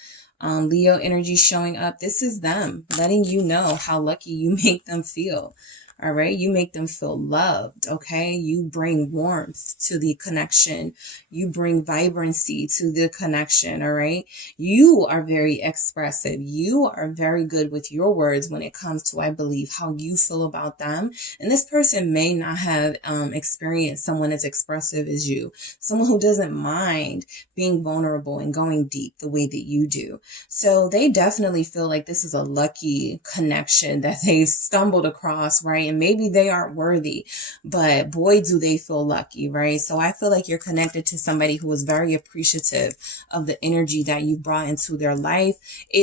Leo energy showing up. This is them letting you know how lucky you make them feel. All right. You make them feel loved. Okay. You bring warmth to the connection. You bring vibrancy to the connection. All right. You are very expressive. You are very good with your words when it comes to, I believe, how you feel about them. And this person may not have experienced someone as expressive as you, someone who doesn't mind being vulnerable and going deep the way that you do. So they definitely feel like this is a lucky connection that they've stumbled across, right? And maybe they aren't worthy, but boy, do they feel lucky, right? So I feel like you're connected to somebody who is very appreciative of the energy that you brought into their life.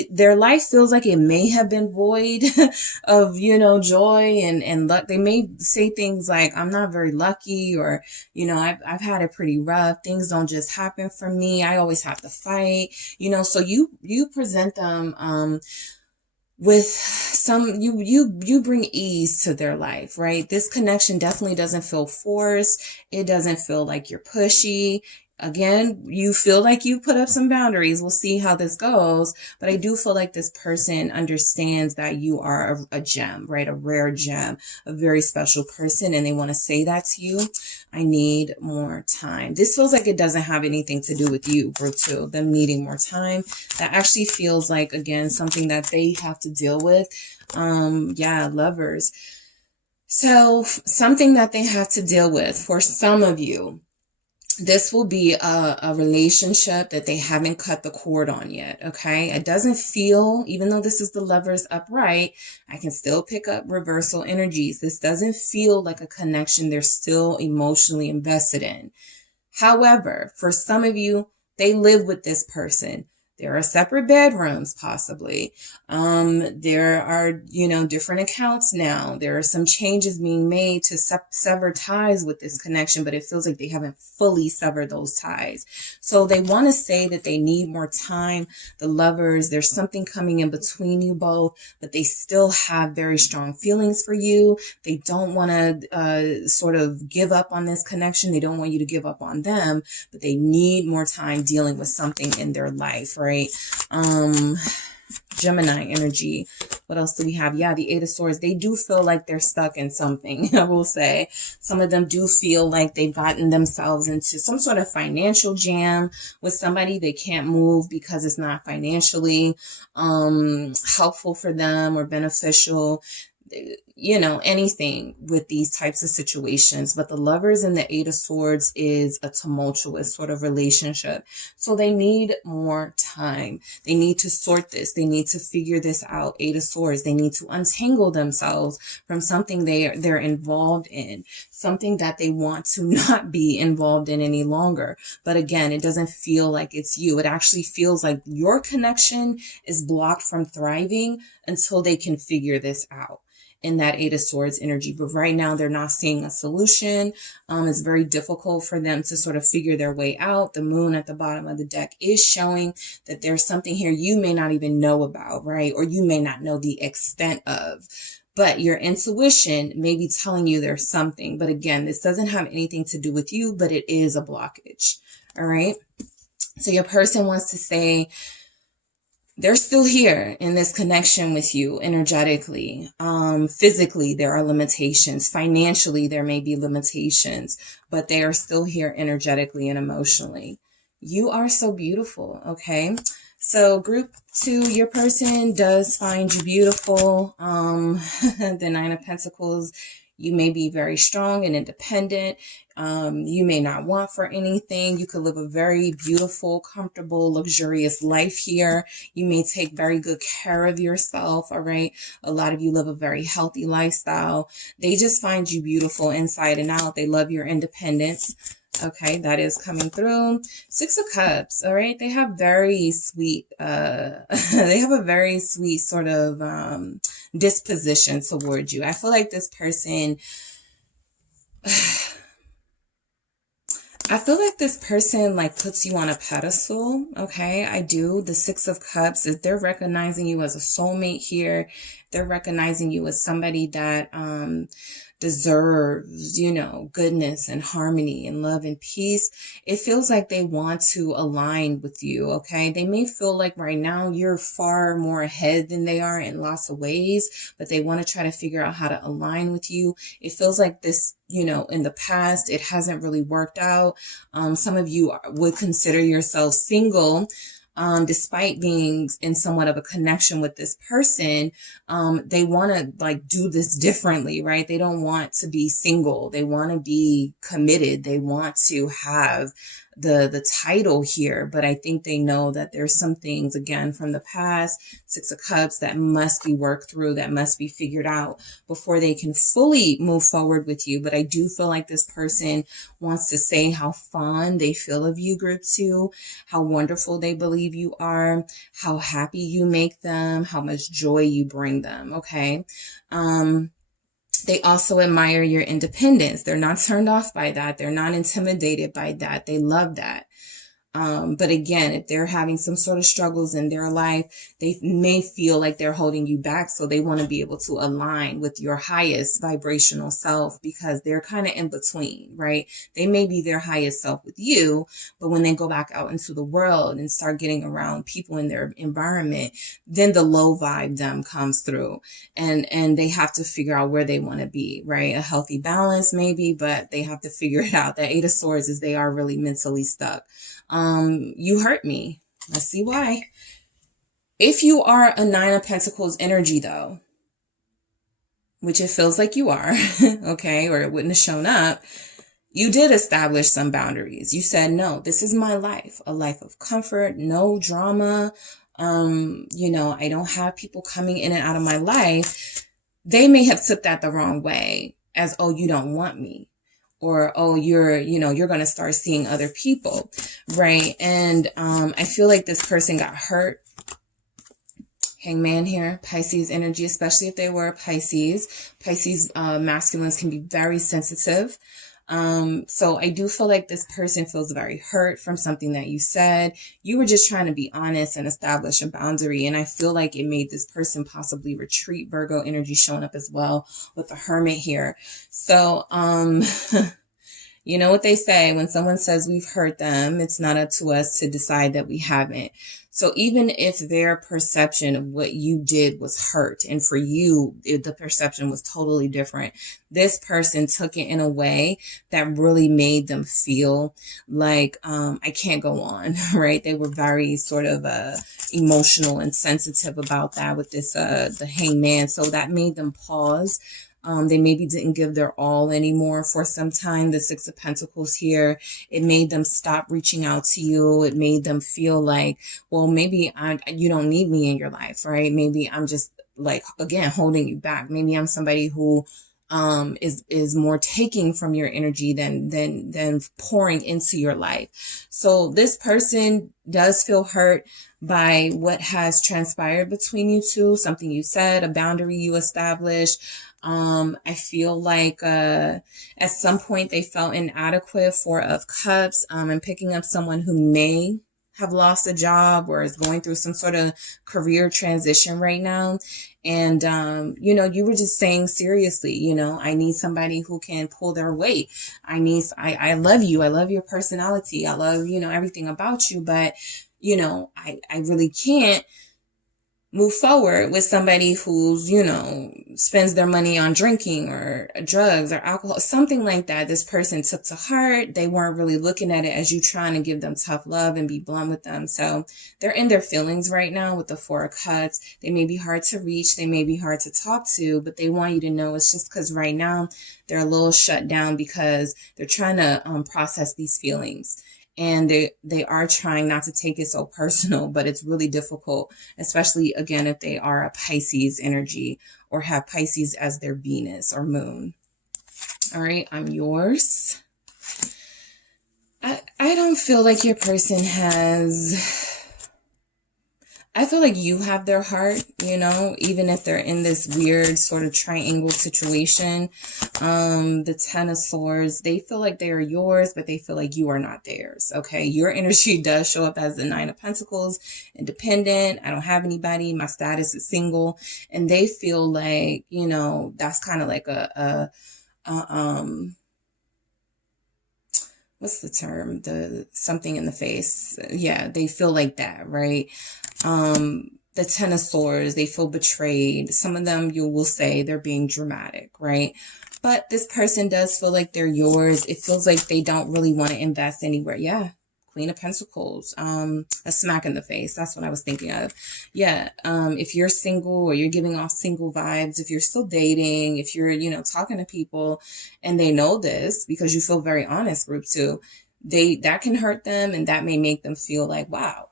Their life feels like it may have been void of, joy and luck. They may say things like, I'm not very lucky, or, I've had it pretty rough. Things don't just happen for me. I always have to fight, so you present them, with some, you bring ease to their life, right? This connection definitely doesn't feel forced. It doesn't feel like you're pushy. Again, you feel like you put up some boundaries. We'll see how this goes. But I do feel like this person understands that you are a gem, right? A rare gem, a very special person. And they want to say that to you. I need more time. This feels like it doesn't have anything to do with you, group 2, them needing more time. That actually feels like, again, something that they have to deal with. Yeah, lovers. So something that they have to deal with for some of you. This will be a relationship that they haven't cut the cord on yet, okay? It doesn't feel, even though this is the Lovers upright, I can still pick up reversal energies. This doesn't feel like a connection they're still emotionally invested in. However, for some of you, they live with this person. There are separate bedrooms, possibly. There are, you know, different accounts now. There are some changes being made to sever ties with this connection, but it feels like they haven't fully severed those ties. So they want to say that they need more time. The lovers, there's something coming in between you both, but they still have very strong feelings for you. They don't want to sort of give up on this connection. They don't want you to give up on them, but they need more time dealing with something in their life, right? Gemini energy. What else do we have? Yeah, the Eight of Swords. They do feel like they're stuck in something, I will say. Some of them do feel like they've gotten themselves into some sort of financial jam with somebody. They can't move because it's not financially helpful for them or beneficial. You know, anything with these types of situations. But the Lovers and the Eight of Swords is a tumultuous sort of relationship. So they need more time. They need to sort this. They need to figure this out. Eight of Swords. They need to untangle themselves from something they're involved in, something that they want to not be involved in any longer. But again, it doesn't feel like it's you. It actually feels like your connection is blocked from thriving until they can figure this out in that Eight of Swords energy. But right now they're not seeing a solution. It's very difficult for them to sort of figure their way out. The Moon at the bottom of the deck is showing that there's something here you may not even know about, right? Or you may not know the extent of. But your intuition may be telling you there's something. But again, this doesn't have anything to do with you, but it is a blockage. All right. So your person wants to say, they're still here in this connection with you energetically. Physically, there are limitations. Financially, there may be limitations, but they are still here energetically and emotionally. You are so beautiful, okay? So group 2, your person does find you beautiful. The Nine of Pentacles, you may be very strong and independent. You may not want for anything. You could live a very beautiful, comfortable, luxurious life here. You may take very good care of yourself, all right? A lot of you live a very healthy lifestyle. They just find you beautiful inside and out. They love your independence. Okay, that is coming through. Six of Cups, all right? They have very sweet, they have a very sweet sort of disposition towards you. I feel like this person, I feel like this person like puts you on a pedestal. Okay, I do. The Six of Cups, if they're recognizing you as a soulmate here, they're recognizing you as somebody that deserves, you know, goodness and harmony and love and peace. It feels like they want to align with you, okay? They may feel like right now you're far more ahead than they are in lots of ways, but they want to try to figure out how to align with you. It feels like this, you know, in the past, it hasn't really worked out. Some of you would consider yourself single, despite being in somewhat of a connection with this person. They want to like do this differently, right? They don't want to be single. They want to be committed. They want to have the title here, but I think they know that there's some things, again, from the past, Six of Cups, that must be worked through, that must be figured out before they can fully move forward with you. But I do feel like this person wants to say how fond they feel of you, group 2, how wonderful they believe you are, how happy you make them, how much joy you bring them, okay? They also admire your independence. They're not turned off by that. They're not intimidated by that. They love that. But again, if they're having some sort of struggles in their life, they may feel like they're holding you back. So they want to be able to align with your highest vibrational self, because they're kind of in between, right? They may be their highest self with you, but when they go back out into the world and start getting around people in their environment, then the low vibe them comes through, and they have to figure out where they want to be, right? A healthy balance maybe, but they have to figure it out. That Eight of Swords is they are really mentally stuck. You hurt me. Let's see why. If you are a Nine of Pentacles energy though, which it feels like you are, okay, or it wouldn't have shown up, you did establish some boundaries. You said, no, this is my life, a life of comfort, no drama. You know, I don't have people coming in and out of my life. They may have took that the wrong way as, oh, you don't want me. or, oh, you're going to start seeing other people, right? And I feel like this person got hurt. Hangman here, Pisces energy, especially if they were Pisces. Pisces masculines can be very sensitive. So I do feel like this person feels very hurt from something that you said. You were just trying to be honest and establish a boundary. And I feel like it made this person possibly retreat. Virgo energy showing up as well with the Hermit here. So, you know what they say, when someone says we've hurt them, it's not up to us to decide that we haven't. So even if their perception of what you did was hurt, and for you, the perception was totally different, this person took it in a way that really made them feel like, I can't go on, right? They were very sort of emotional and sensitive about that with this, the Hangman. So that made them pause. They maybe didn't give their all anymore for some time. The Six of Pentacles here, it made them stop reaching out to you. It made them feel like, well, maybe you don't need me in your life, right? Maybe I'm just like, again, holding you back. Maybe I'm somebody who is more taking from your energy than pouring into your life. So this person does feel hurt by what has transpired between you two, something you said, a boundary you established. I feel like at some point they felt inadequate. Four of Cups, and picking up someone who may have lost a job or is going through some sort of career transition right now. And, you were just saying seriously, I need somebody who can pull their weight. I love you. I love your personality. I love, everything about you, but, I really can't move forward with somebody who's, spends their money on drinking or drugs or alcohol, something like that. This person took to heart. They weren't really looking at it as you trying to give them tough love and be blunt with them. So they're in their feelings right now with the Four of Cups. They may be hard to reach. They may be hard to talk to, but they want you to know it's just because right now they're a little shut down because they're trying to process these feelings. And they are trying not to take it so personal, but it's really difficult, especially, again, if they are a Pisces energy or have Pisces as their Venus or moon. All right, I'm yours. I don't feel like your person has... I feel like you have their heart, even if they're in this weird sort of triangle situation. The Ten of Swords, they feel like they are yours, but they feel like you are not theirs. Okay. Your energy does show up as the Nine of Pentacles, independent. I don't have anybody. My status is single. And they feel like, that's kind of like what's the term? Something in the face. Yeah. They feel like that, right? The Ten of Swords, they feel betrayed. Some of them, you will say they're being dramatic, right? But this person does feel like they're yours. It feels like they don't really want to invest anywhere. Yeah. Queen of Pentacles, a smack in the face. That's what I was thinking of. Yeah. If you're single or you're giving off single vibes, if you're still dating, if you're, talking to people and they know this because you feel very honest, group two, that can hurt them. And that may make them feel like, wow,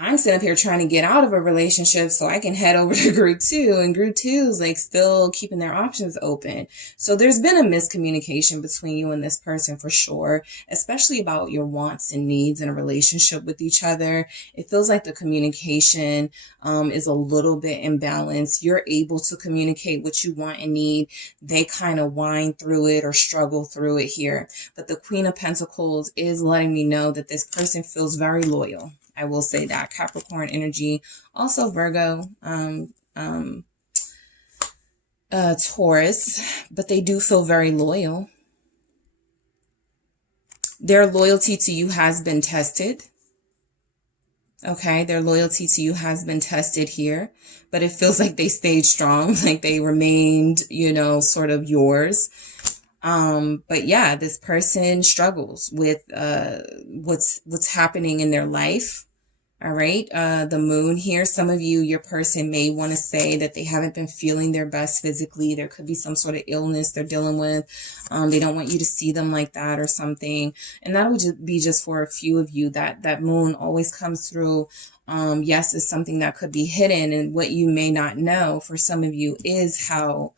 I'm sitting up here trying to get out of a relationship so I can head over to group two, and group two is like still keeping their options open. So there's been a miscommunication between you and this person for sure, especially about your wants and needs in a relationship with each other. It feels like the communication is a little bit imbalanced. You're able to communicate what you want and need. They kind of whine through it or struggle through it here. But the Queen of Pentacles is letting me know that this person feels very loyal. I will say that. Capricorn energy, also Virgo, Taurus, but they do feel very loyal. Their loyalty to you has been tested. Okay, their loyalty to you has been tested here, but it feels like they stayed strong, like they remained, sort of yours. But yeah, this person struggles with what's happening in their life. All right. The moon here, some of you, your person may want to say that they haven't been feeling their best physically. There could be some sort of illness they're dealing with. They don't want you to see them like that or something. And that would be just for a few of you that moon always comes through. Yes, it's something that could be hidden. And what you may not know for some of you is how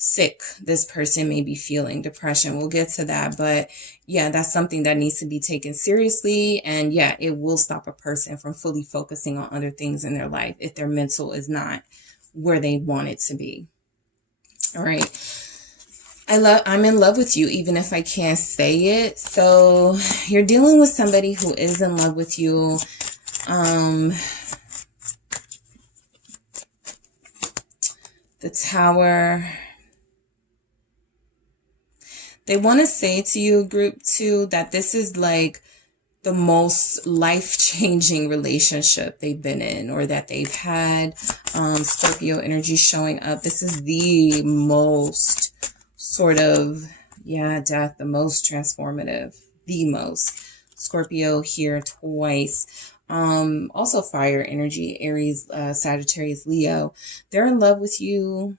sick this person may be feeling. Depression, we'll get to that, but yeah, that's something that needs to be taken seriously. And yeah, it will stop a person from fully focusing on other things in their life if their mental is not where they want it to be. All right, I'm in love with you even if I can't say it. So you're dealing with somebody who is in love with you. The Tower. They want to say to you, group 2, that this is like the most life-changing relationship they've been in or that they've had. Scorpio energy showing up. This is the most sort of, death, the most transformative, the most. Scorpio here twice. Also fire energy, Aries, Sagittarius, Leo. They're in love with you.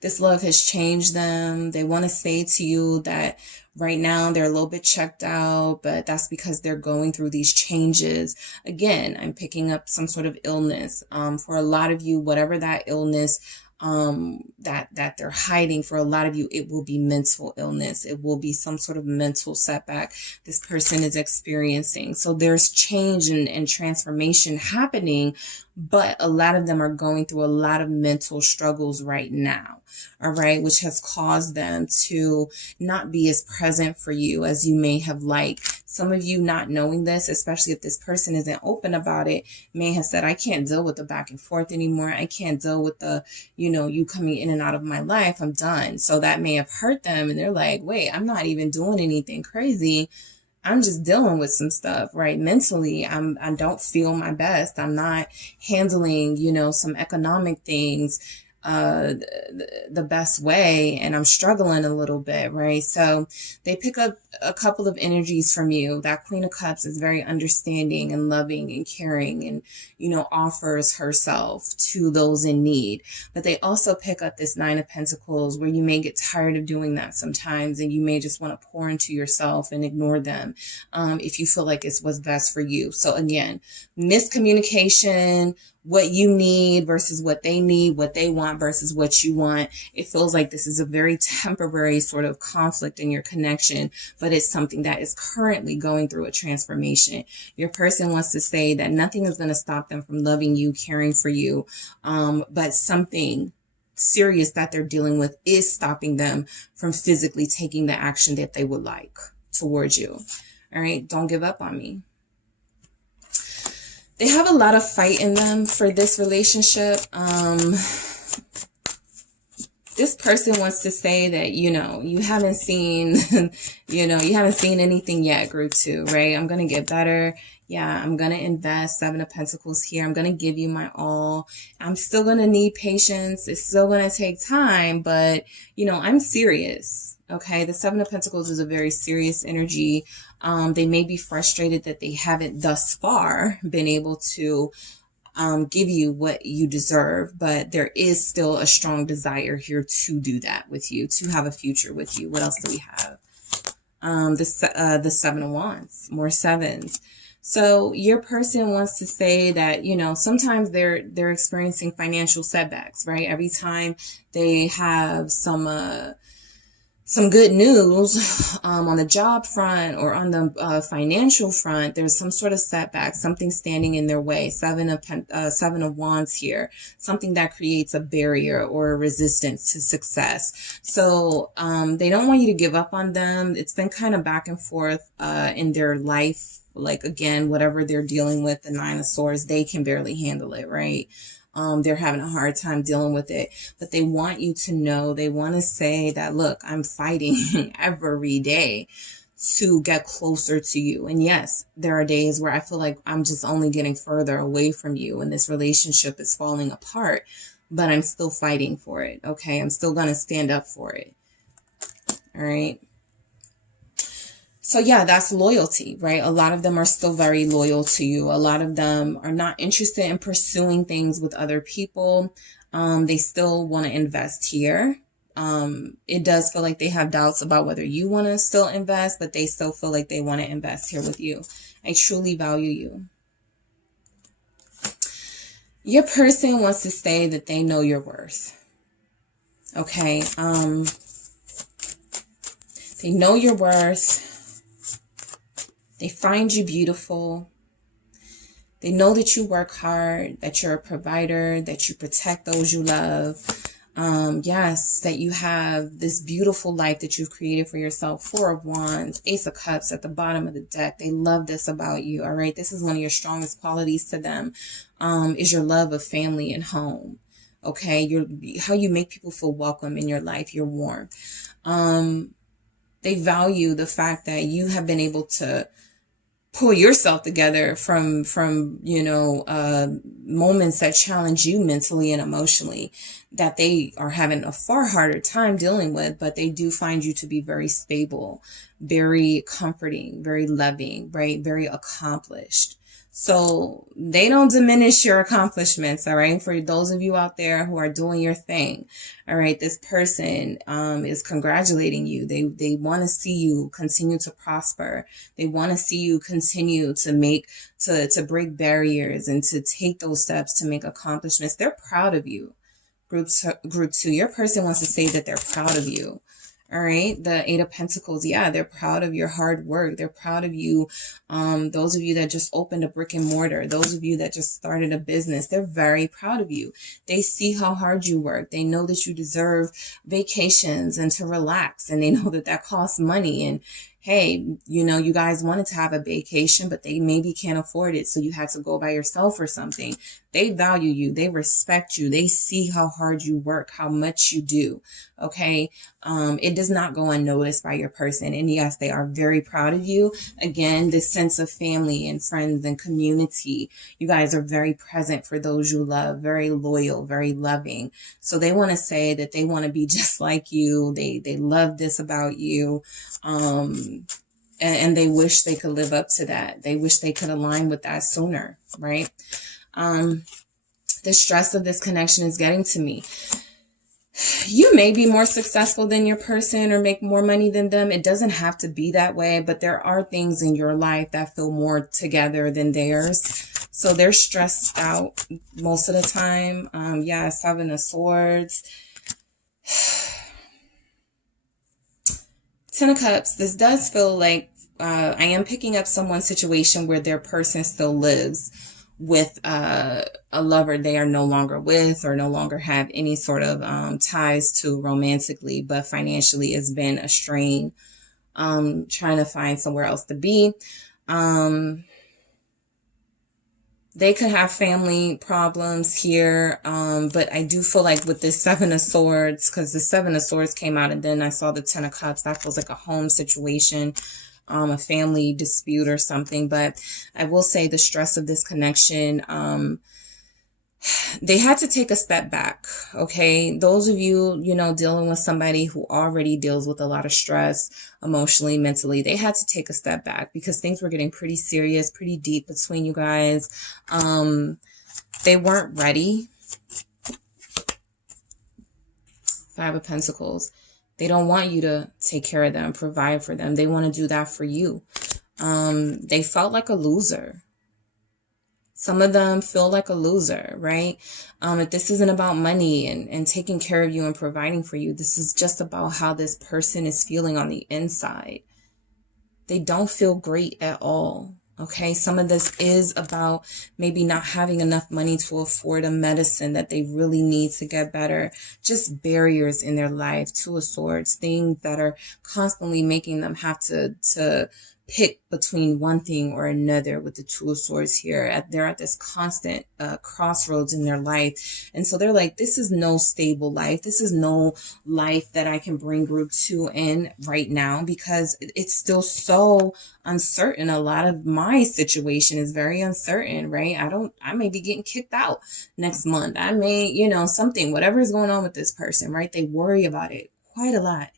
This love has changed them. They want to say to you that right now they're a little bit checked out, but that's because they're going through these changes. Again, I'm picking up some sort of illness. For a lot of you, whatever that illness that they're hiding, for a lot of you, it will be mental illness. It will be some sort of mental setback this person is experiencing. So there's change and transformation happening, but a lot of them are going through a lot of mental struggles right now. All right, which has caused them to not be as present for you as you may have liked. Some of you not knowing this, especially if this person isn't open about it, may have said, I can't deal with the back and forth anymore. I can't deal with the, you coming in and out of my life. I'm done. So that may have hurt them. And they're like, wait, I'm not even doing anything crazy. I'm just dealing with some stuff, right? Mentally, I don't feel my best. I'm not handling, some economic things the best way, and I'm struggling a little bit, right? So they pick up a couple of energies from you. That Queen of Cups is very understanding and loving and caring and, offers herself to those in need. But they also pick up this Nine of Pentacles where you may get tired of doing that sometimes, and you may just want to pour into yourself and ignore them if you feel like it's what's best for you. So again, miscommunication, what you need versus what they need, what they want versus what you want. It feels like this is a very temporary sort of conflict in your connection, but it's something that is currently going through a transformation. Your person wants to say that nothing is going to stop them from loving you, caring for you, but something serious that they're dealing with is stopping them from physically taking the action that they would like towards you. All right, don't give up on me. They have a lot of fight in them for this relationship. This person wants to say that, you haven't seen, you haven't seen anything yet, group 2, right? I'm going to get better. Yeah, I'm going to invest. Seven of Pentacles here. I'm going to give you my all. I'm still going to need patience. It's still going to take time, but, I'm serious. Okay. The Seven of Pentacles is a very serious energy. They may be frustrated that they haven't thus far been able to give you what you deserve, but there is still a strong desire here to do that with you, to have a future with you. What else do we have? The Seven of Wands, more sevens. So your person wants to say that, sometimes they're experiencing financial setbacks, right? Every time they have some good news on the job front or on the financial front, there's some sort of setback, something standing in their way. Seven of Wands here, something that creates a barrier or a resistance to success. So they don't want you to give up on them. It's been kind of back and forth in their life. Like, again, whatever they're dealing with, the Nine of Swords, they can barely handle it, right? They're having a hard time dealing with it, but they want you to know, they want to say that, look, I'm fighting every day to get closer to you. And yes, there are days where I feel like I'm just only getting further away from you and this relationship is falling apart, but I'm still fighting for it. Okay. I'm still going to stand up for it. All right. So yeah, that's loyalty, right? A lot of them are still very loyal to you. A lot of them are not interested in pursuing things with other people. They still want to invest here. It does feel like they have doubts about whether you want to still invest, but they still feel like they want to invest here with you. I truly value you. Your person wants to say that they know your worth. Okay. They know your worth. They find you beautiful. They know that you work hard, that you're a provider, that you protect those you love. Yes, that you have this beautiful life that you've created for yourself. Four of Wands, Ace of Cups at the bottom of the deck. They love this about you, all right? This is one of your strongest qualities to them, is your love of family and home, okay? How you make people feel welcome in your life. You're warm. They value the fact that you have been able to pull yourself together from moments that challenge you mentally and emotionally, that they are having a far harder time dealing with, but they do find you to be very stable, very comforting, very loving, right? Very accomplished. So they don't diminish your accomplishments, all right? For those of you out there who are doing your thing, all right, this person is congratulating you. They want to see you continue to prosper. They want to see you continue to break barriers and to take those steps to make accomplishments. They're proud of you. Group two, your person wants to say that they're proud of you. All right. The Eight of Pentacles. Yeah, they're proud of your hard work. They're proud of you. Those of you that just opened a brick and mortar, those of you that just started a business, they're very proud of you. They see how hard you work. They know that you deserve vacations and to relax. And they know that that costs money. And hey, you guys wanted to have a vacation, but they maybe can't afford it. So you had to go by yourself or something. They value you. They respect you. They see how hard you work, how much you do. Okay. It does not go unnoticed by your person. And yes, they are very proud of you. Again, this sense of family and friends and community. You guys are very present for those you love, very loyal, very loving. So they want to say that they want to be just like you. They love this about you. And they wish they could live up to that. They wish they could align with that sooner, right? The stress of this connection is getting to me. You may be more successful than your person or make more money than them. It doesn't have to be that way, but there are things in your life that feel more together than theirs. So they're stressed out most of the time. Yeah, Seven of Swords. Ten of Cups. This does feel like I am picking up someone's situation where their person still lives with a lover they are no longer with or no longer have any sort of ties to romantically, but financially it's been a strain, trying to find somewhere else to be. They could have family problems here, but I do feel like with this Seven of Swords, because the Seven of Swords came out and then I saw the Ten of Cups, that feels like a home situation, a family dispute or something. But I will say the stress of this connection, they had to take a step back. Okay. Those of you, dealing with somebody who already deals with a lot of stress emotionally, mentally, they had to take a step back because things were getting pretty serious, pretty deep between you guys. They weren't ready. Five of Pentacles. They don't want you to take care of them, provide for them. They want to do that for you. They felt like a loser. Some of them feel like a loser, right? If this isn't about money and taking care of you and providing for you, this is just about how this person is feeling on the inside. They don't feel great at all. Okay, some of this is about maybe not having enough money to afford a medicine that they really need to get better. Just barriers in their life, Two of Swords, things that are constantly making them have to pick between one thing or another with the Two of Swords here. They're at this constant crossroads in their life. And so they're like, this is no stable life. This is no life that I can bring group two in right now because it's still so uncertain. A lot of my situation is very uncertain, right? I may be getting kicked out next month. I may, something, whatever is going on with this person, right? They worry about it quite a lot.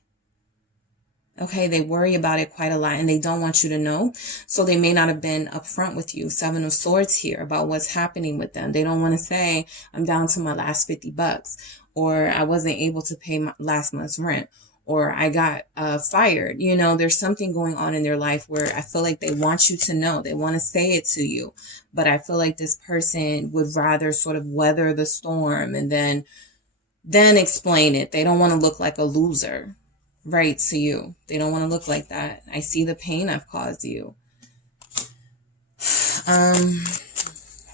Okay, they worry about it quite a lot and they don't want you to know. So they may not have been upfront with you. Seven of Swords here about what's happening with them. They don't want to say, I'm down to my last $50 or I wasn't able to pay my last month's rent or I got fired. There's something going on in their life where I feel like they want you to know. They want to say it to you. But I feel like this person would rather sort of weather the storm and then then explain it. They don't want to look like a loser, right, to you. They don't want to look like that. I see the pain I've caused you.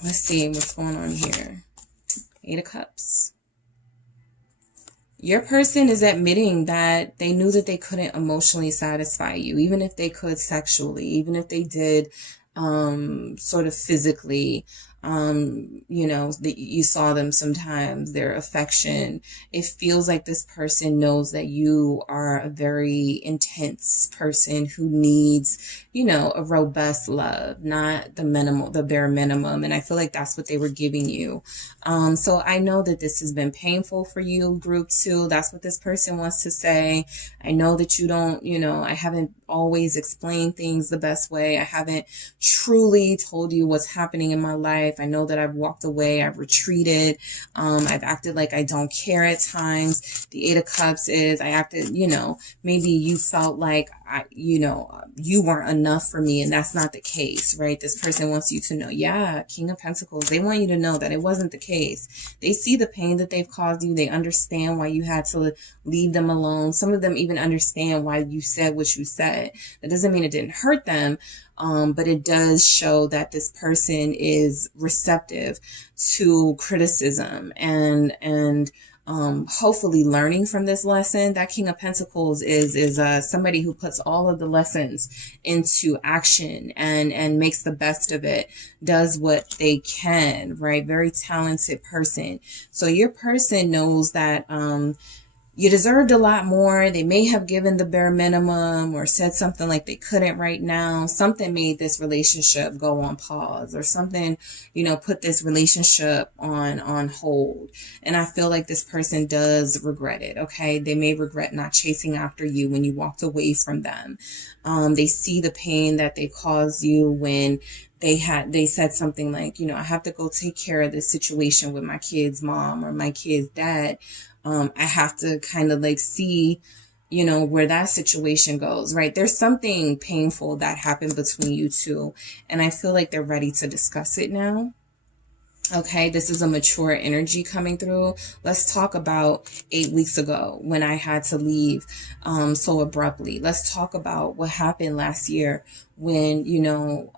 Let's see what's going on here. 8 of Cups. Your person is admitting that they knew that they couldn't emotionally satisfy you, even if they could sexually, even if they did sort of physically. You know, you saw them sometimes, their affection. It feels like this person knows that you are a very intense person who needs, you know, a robust love, not the bare minimum. And I feel like that's what they were giving you. So I know that this has been painful for you, group 2. That's what this person wants to say. I know that you don't, you know, I haven't always explained things the best way. I haven't truly told you what's happening in my life. I know that I've walked away. I've retreated. I've acted like I don't care at times. The 8 of Cups is I acted, you know, maybe you felt like you weren't enough for me, and that's not the case, right? This person wants you to know, yeah, King of Pentacles. They want you to know that it wasn't the case. They see the pain that they've caused you. They understand why you had to leave them alone. Some of them even understand why you said what you said. That doesn't mean it didn't hurt them. But it does show that this person is receptive to criticism and hopefully learning from this lesson. That King of Pentacles is somebody who puts all of the lessons into action and makes the best of it, does what they can, right? Very talented person. So your person knows that you deserved a lot more. They may have given the bare minimum or said something like they couldn't right now. Something made this relationship go on pause, or something, you know, put this relationship on hold. And I feel like this person does regret it, okay? They may regret not chasing after you when you walked away from them. They see the pain that they caused you when they said something like, you know, I have to go take care of this situation with my kid's mom or my kid's dad. I have to kind of like see, you know, where that situation goes, right? There's something painful that happened between you two, and I feel like they're ready to discuss it now. Okay, this is a mature energy coming through. Let's talk about 8 weeks ago when I had to leave so abruptly. Let's talk about what happened last year when, you know,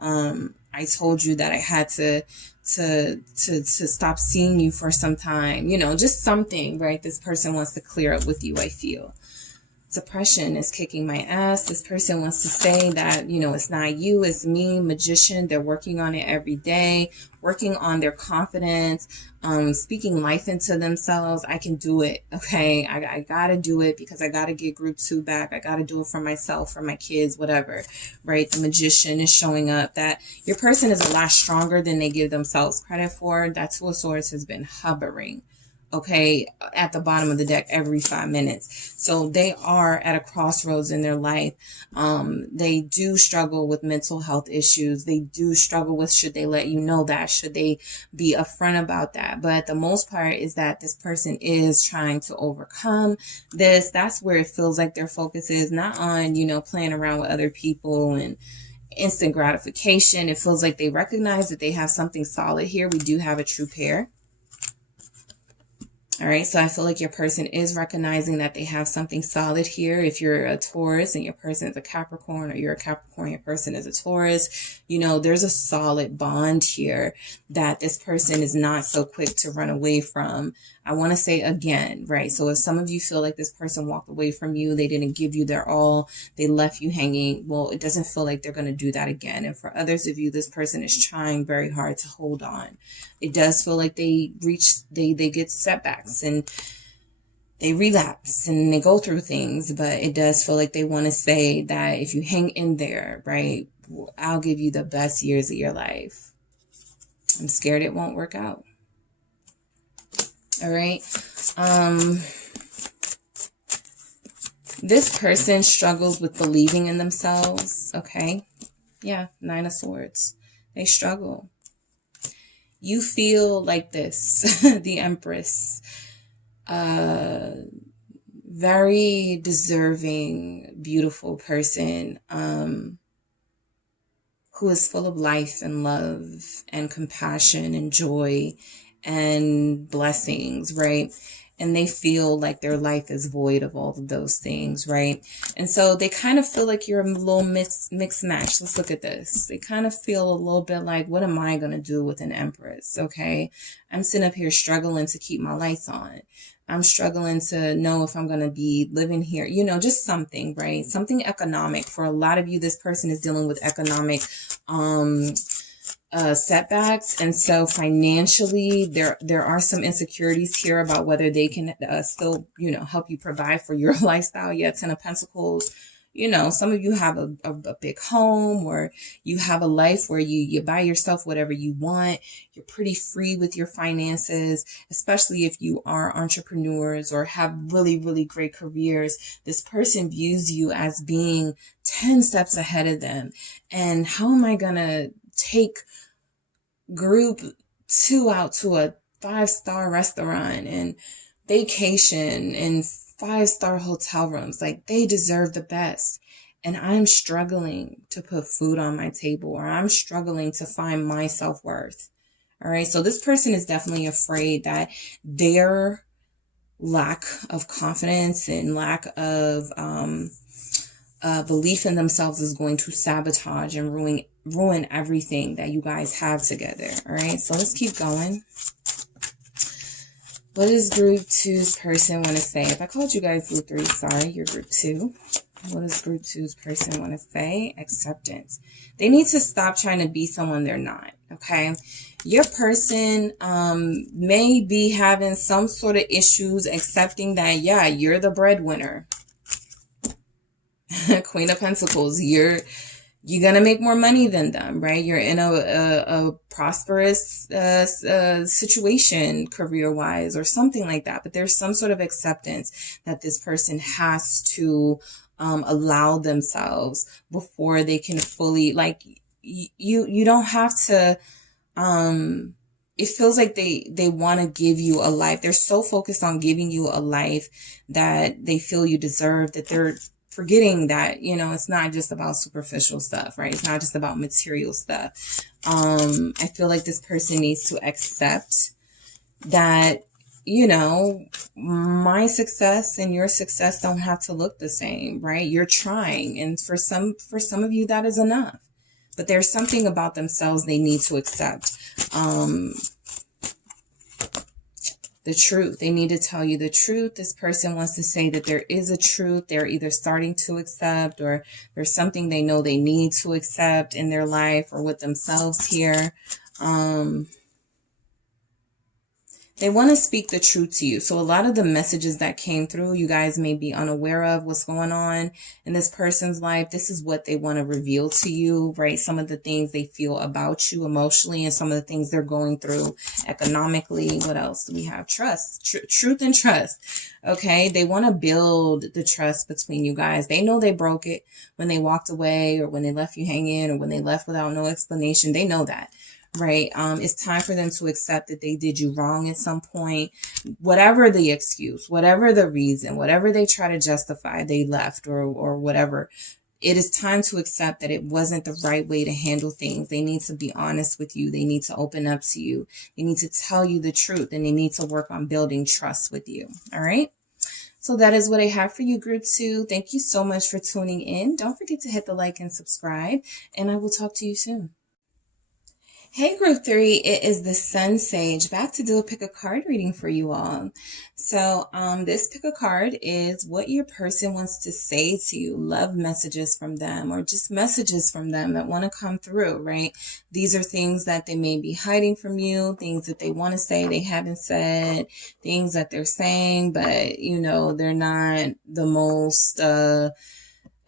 I told you that I had to stop seeing you for some time, you know, just something, right? This person wants to clear up with you, I feel. Depression is kicking my ass. This person wants to say that, you know, it's not you, it's me. Magician, they're working on it every day, working on their confidence, speaking life into themselves. I can do it, okay? I gotta do it because I gotta get group 2 back. I gotta do it for myself, for my kids, whatever, right? The Magician is showing up that your person is a lot stronger than they give themselves credit for. That 2 of Swords has been hovering, okay, at the bottom of the deck every 5 minutes. So they are at a crossroads in their life. They do struggle with mental health issues. They do struggle with, should they let you know that? Should they be upfront about that? But the most part is that this person is trying to overcome this. That's where it feels like their focus is, not on, you know, playing around with other people and instant gratification. It feels like they recognize that they have something solid here. We do have a true pair. All right, so I feel like your person is recognizing that they have something solid here. If you're a Taurus and your person is a Capricorn, or you're a Capricorn, your person is a Taurus, you know, there's a solid bond here that this person is not so quick to run away from. I want to say again, right? So if some of you feel like this person walked away from you, they didn't give you their all, they left you hanging, well, it doesn't feel like they're going to do that again. And for others of you, this person is trying very hard to hold on. It does feel like they get setbacks and they relapse and they go through things, but it does feel like they want to say that if you hang in there, right, I'll give you the best years of your life. I'm scared it won't work out. All right. This person struggles with believing in themselves. Okay. Yeah. 9 of Swords. They struggle. You feel like this, the Empress, very deserving, beautiful person, who is full of life and love and compassion and joy and blessings, right? and they feel like their life is void of all of those things, right? And so they kind of feel like you're a little mixed match. Let's look at this. They kind of feel a little bit like, what am I going to do with an Empress? Okay. I'm sitting up here struggling to keep my lights on. I'm struggling to know if I'm going to be living here, you know, just something, right? Something economic. For a lot of you, this person is dealing with economic, setbacks. And so financially, there are some insecurities here about whether they can still, you know, help you provide for your lifestyle. Yeah, Ten of Pentacles. You know, some of you have a big home, or you have a life where you buy yourself whatever you want. You're pretty free with your finances, especially if you are entrepreneurs or have really, really great careers. This person views you as being 10 steps ahead of them. And how am I going to take group 2 out to a 5-star restaurant and vacation and 5-star hotel rooms? Like, they deserve the best. And I'm struggling to put food on my table, or I'm struggling to find my self-worth. All right. So this person is definitely afraid that their lack of confidence and lack of belief in themselves is going to sabotage and ruin everything that you guys have together. All right. So let's keep going. What does group 2's person want to say? If I called you guys group 3, sorry, you're group 2. What does group 2's person want to say? Acceptance. They need to stop trying to be someone they're not. Okay. Your person may be having some sort of issues accepting that, yeah, you're the breadwinner. Queen of Pentacles, you're going to make more money than them, right? You're in a prosperous situation career-wise or something like that. But there's some sort of acceptance that this person has to allow themselves before they can fully, like, you don't have to, it feels like they want to give you a life. They're so focused on giving you a life that they feel you deserve, that they're forgetting that, you know, it's not just about superficial stuff, right? It's not just about material stuff. I feel like this person needs to accept that, you know, my success and your success don't have to look the same, right? You're trying. And for some of you, that is enough. But there's something about themselves they need to accept. The truth. They need to tell you the truth. This person wants to say that there is a truth they're either starting to accept, or there's something they know they need to accept in their life or with themselves here. They want to speak the truth to you. So a lot of the messages that came through, you guys may be unaware of what's going on in this person's life. This is what they want to reveal to you, right? Some of the things they feel about you emotionally, and some of the things they're going through economically. What else do we have? Trust, truth and trust. Okay. They want to build the trust between you guys. They know they broke it when they walked away, or when they left you hanging, or when they left without no explanation. They know that. Right. It's time for them to accept that they did you wrong at some point. Whatever the excuse, whatever the reason, whatever they try to justify they left or whatever, it is time to accept that it wasn't the right way to handle things. They need to be honest with you. They need to open up to you. They need to tell you the truth, and they need to work on building trust with you. All right. So that is what I have for you, group 2. Thank you so much for tuning in. Don't forget to hit the like and subscribe, and I will talk to you soon. Hey group 3, it is the SunSage back to do a pick a card reading for you all. So this pick a card is what your person wants to say to you, love messages from them, or just messages from them that want to come through, right? These are things that they may be hiding from you, things that they want to say they haven't said, things that they're saying, but you know, they're not the most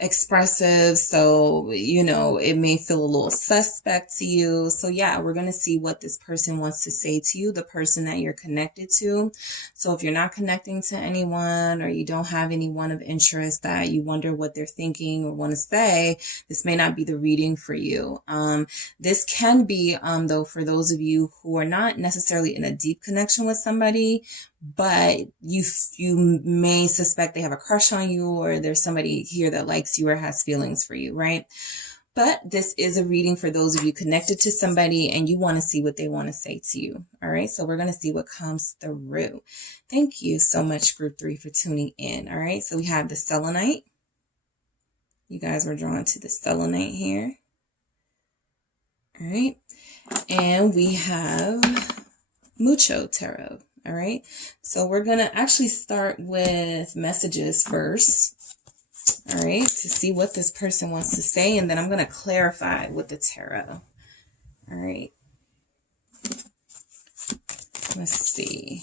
expressive, so you know it may feel a little suspect to you. So yeah, we're going to see what this person wants to say to you, the person that you're connected to. So if you're not connecting to anyone, or you don't have anyone of interest that you wonder what they're thinking or want to say, this may not be the reading for you. This can be though for those of you who are not necessarily in a deep connection with somebody, but you may suspect they have a crush on you, or there's somebody here that likes you or has feelings for you, right? But this is a reading for those of you connected to somebody and you want to see what they want to say to you. All right, so we're going to see what comes through. Thank you so much, Group 3, for tuning in. All right, so we have the Selenite. You guys were drawn to the Selenite here. All right, and we have Mucha Tarot. All right, so we're going to actually start with messages first. All right, to see what this person wants to say, and then I'm going to clarify with the tarot. All right. Let's see.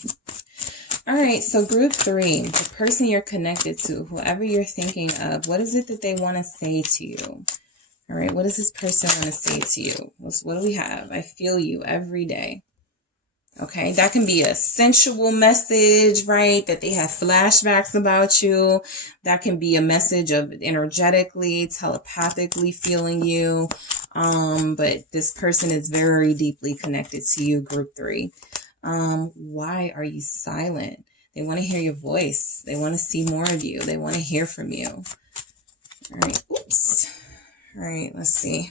All right, so Group 3, the person you're connected to, whoever you're thinking of, what is it that they want to say to you? All right, what does this person want to say to you? What do we have? I feel you every day. Okay, that can be a sensual message, right? That they have flashbacks about you. That can be a message of energetically, telepathically feeling you. But this person is very deeply connected to you, Group 3. Why are you silent? They want to hear your voice. They want to see more of you. They want to hear from you. All right, oops. All right, let's see.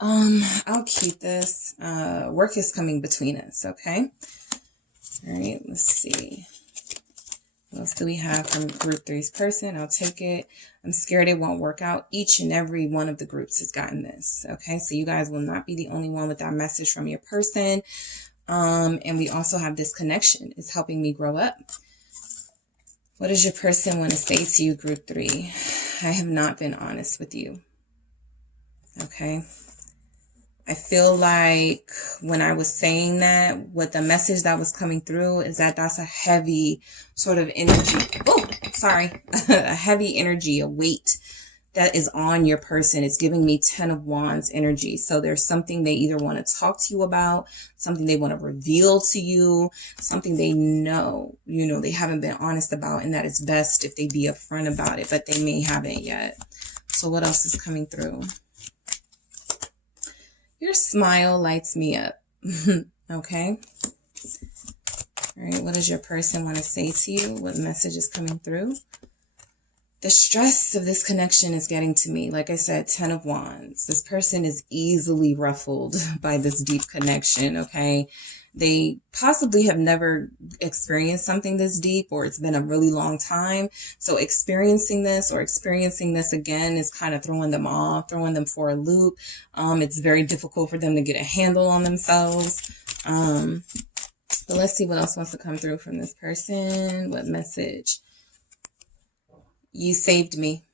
I'll keep this. Work is coming between us, okay? All right, let's see. What else do we have from Group 3's person? I'll take it. I'm scared it won't work out. Each and every one of the groups has gotten this, okay? So you guys will not be the only one with that message from your person. And we also have this connection. It's helping me grow up. What does your person want to say to you, Group 3? I have not been honest with you, okay? I feel like when I was saying that, what the message that was coming through is that that's a heavy sort of energy. Oh, sorry. A heavy energy, a weight that is on your person. It's giving me 10 of Wands energy. So there's something they either want to talk to you about, something they want to reveal to you, something they know, they haven't been honest about, and that it's best if they be upfront about it, but they may haven't yet. So what else is coming through? Your smile lights me up. Okay. All right. What does your person want to say to you? What message is coming through? The stress of this connection is getting to me. Like I said, 10 of Wands. This person is easily ruffled by this deep connection. Okay. They possibly have never experienced something this deep, or it's been a really long time. So experiencing this again is kind of throwing them off, throwing them for a loop. It's very difficult for them to get a handle on themselves. But let's see what else wants to come through from this person. What message? You saved me.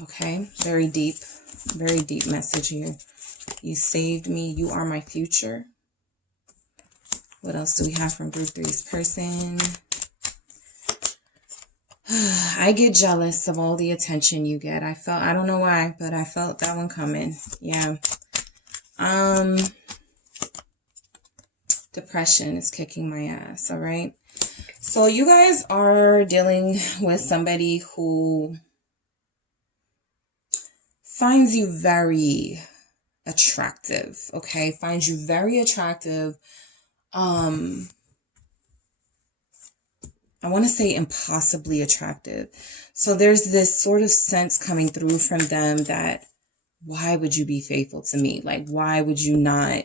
Okay. Very deep message here. You saved me. You are my future. What else do we have from Group 3's person? I get jealous of all the attention you get. I don't know why, but I felt that one coming. Yeah. Depression is kicking my ass. All right. So you guys are dealing with somebody who finds you very attractive. Okay. Finds you very attractive. I want to say impossibly attractive. So there's this sort of sense coming through from them that, why would you be faithful to me? Like, why would you not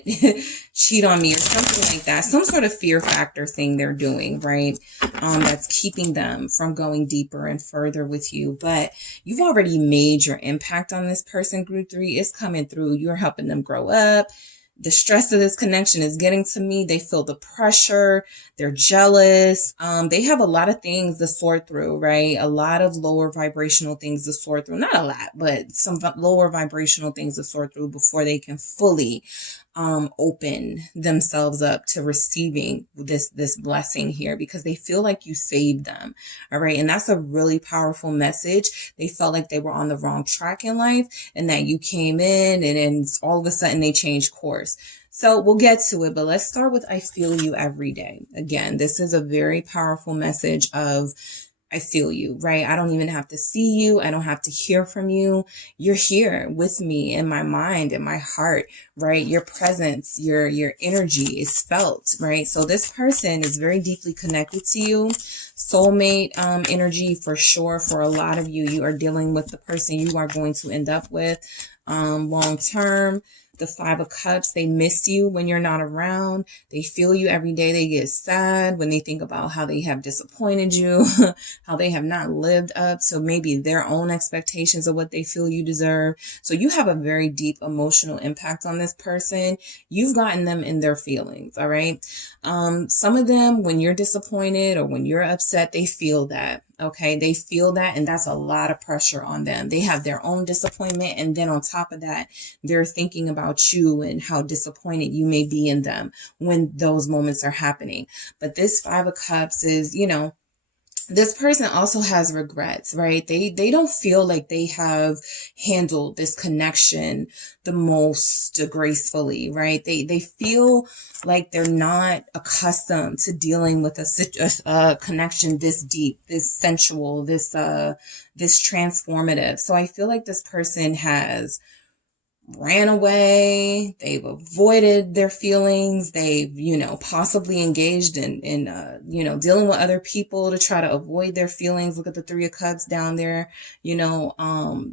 cheat on me or something like that? Some sort of fear factor thing they're doing, right? That's keeping them from going deeper and further with you. But you've already made your impact on this person, Group 3. It's coming through. You're helping them grow up. The stress of this connection is getting to me. They feel the pressure. They're jealous. They have a lot of things to sort through, right? A lot of lower vibrational things to sort through. Not a lot, but some lower vibrational things to sort through before they can fully open themselves up to receiving this blessing here, because they feel like you saved them. All right. And that's a really powerful message. They felt like they were on the wrong track in life, and that you came in and then all of a sudden they changed course. So we'll get to it, but let's start with I feel you every day. Again, this is a very powerful message of I feel you, right? I don't even have to see you. I don't have to hear from you. You're here with me in my mind, in my heart, right? Your presence, your energy is felt, right? So this person is very deeply connected to you. Soulmate energy for sure. For a lot of you, you are dealing with the person you are going to end up with long term. The Five of Cups, they miss you when you're not around. They feel you every day. They get sad when they think about how they have disappointed you, how they have not lived up to maybe their own expectations of what they feel you deserve. So you have a very deep emotional impact on this person. You've gotten them in their feelings, all right? Some of them, when you're disappointed or when you're upset, they feel that. Okay, they feel that, and that's a lot of pressure on them. They have their own disappointment, and then on top of that, they're thinking about you and how disappointed you may be in them when those moments are happening. But this Five of Cups is, you know, this person also has regrets, right? They don't feel like they have handled this connection the most gracefully, right? They feel like they're not accustomed to dealing with a connection this deep, this sensual, this transformative. So I feel like this person has ran away, they've avoided their feelings, they've, you know, possibly engaged in you know, dealing with other people to try to avoid their feelings. Look at the Three of Cups down there, you know,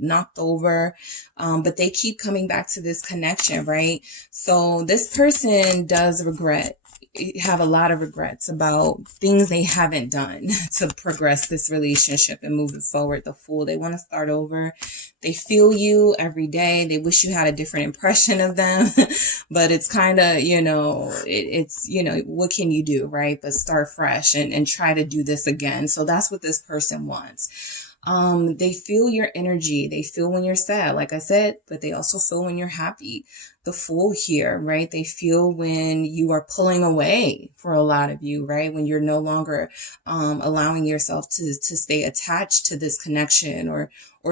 knocked over. But they keep coming back to this connection, right? So this person does have a lot of regrets about things they haven't done to progress this relationship and move it forward. The Fool, they want to start over. They feel you every day. They wish you had a different impression of them, but it's kind of, you know, it's, you know, what can you do, right? But start fresh and try to do this again. So that's what this person wants. They feel your energy. They feel when you're sad, like I said, but they also feel when you're happy. The Fool here, right? They feel when you are pulling away for a lot of you, right? When you're no longer allowing yourself to stay attached to this connection or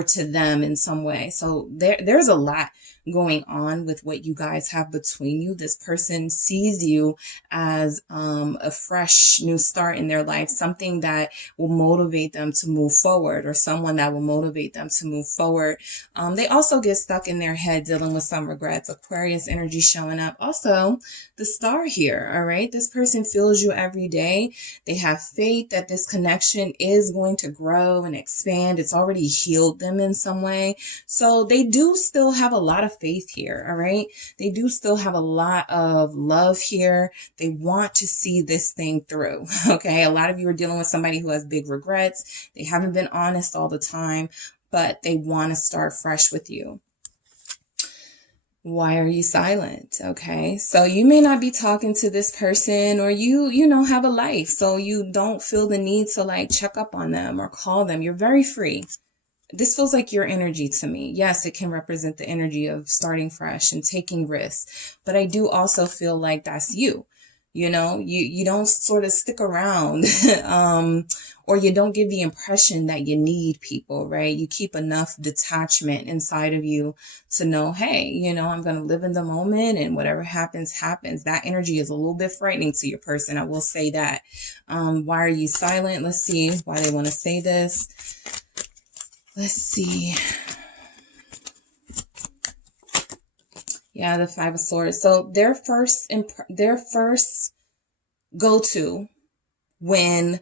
to them in some way. So there's a lot going on with what you guys have between you. This person sees you as a fresh new start in their life, something that will motivate them to move forward, or someone that will motivate them to move forward. They also get stuck in their head dealing with some regrets. Aquarius energy showing up. Also, the Star here, all right? This person feels you every day. They have faith that this connection is going to grow and expand. It's already healed them in some way. So they do still have a lot of faith here, all right? They do still have a lot of love here. They want to see this thing through, okay? A lot of you are dealing with somebody who has big regrets. They haven't been honest all the time, but they want to start fresh with you. Why are you silent? Okay. So you may not be talking to this person, or you know, have a life. So you don't feel the need to like check up on them or call them. You're very free. This feels like your energy to me. Yes, it can represent the energy of starting fresh and taking risks, but I do also feel like that's you. You know, you don't sort of stick around, or you don't give the impression that you need people, right? You keep enough detachment inside of you to know, hey, you know, I'm going to live in the moment, and whatever happens, happens. That energy is a little bit frightening to your person. I will say that. Why are you silent? Let's see why they want to say this. Let's see. Yeah, the Five of Swords. So their first go-to when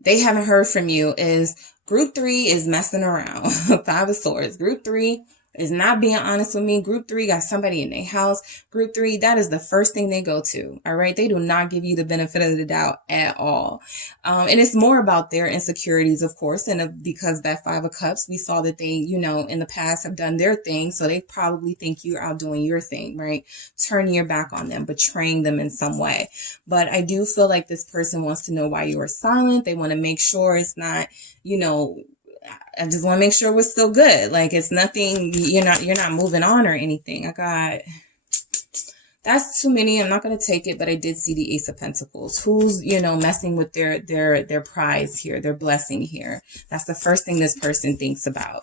they haven't heard from you is Group 3 is messing around. Five of Swords. Group 3 is not being honest with me. Group 3 got somebody in their house. Group 3, that is the first thing they go to. All right. They do not give you the benefit of the doubt at all. And it's more about their insecurities, of course. And because that Five of Cups, we saw that they, you know, in the past have done their thing. So they probably think you're out doing your thing, right? Turning your back on them, betraying them in some way. But I do feel like this person wants to know why you are silent. They want to make sure it's not, you know, I just want to make sure we're still good. Like it's nothing, you're not moving on or anything. That's too many. I'm not going to take it, but I did see the Ace of Pentacles. Who's, you know, messing with their prize here, their blessing here. That's the first thing this person thinks about,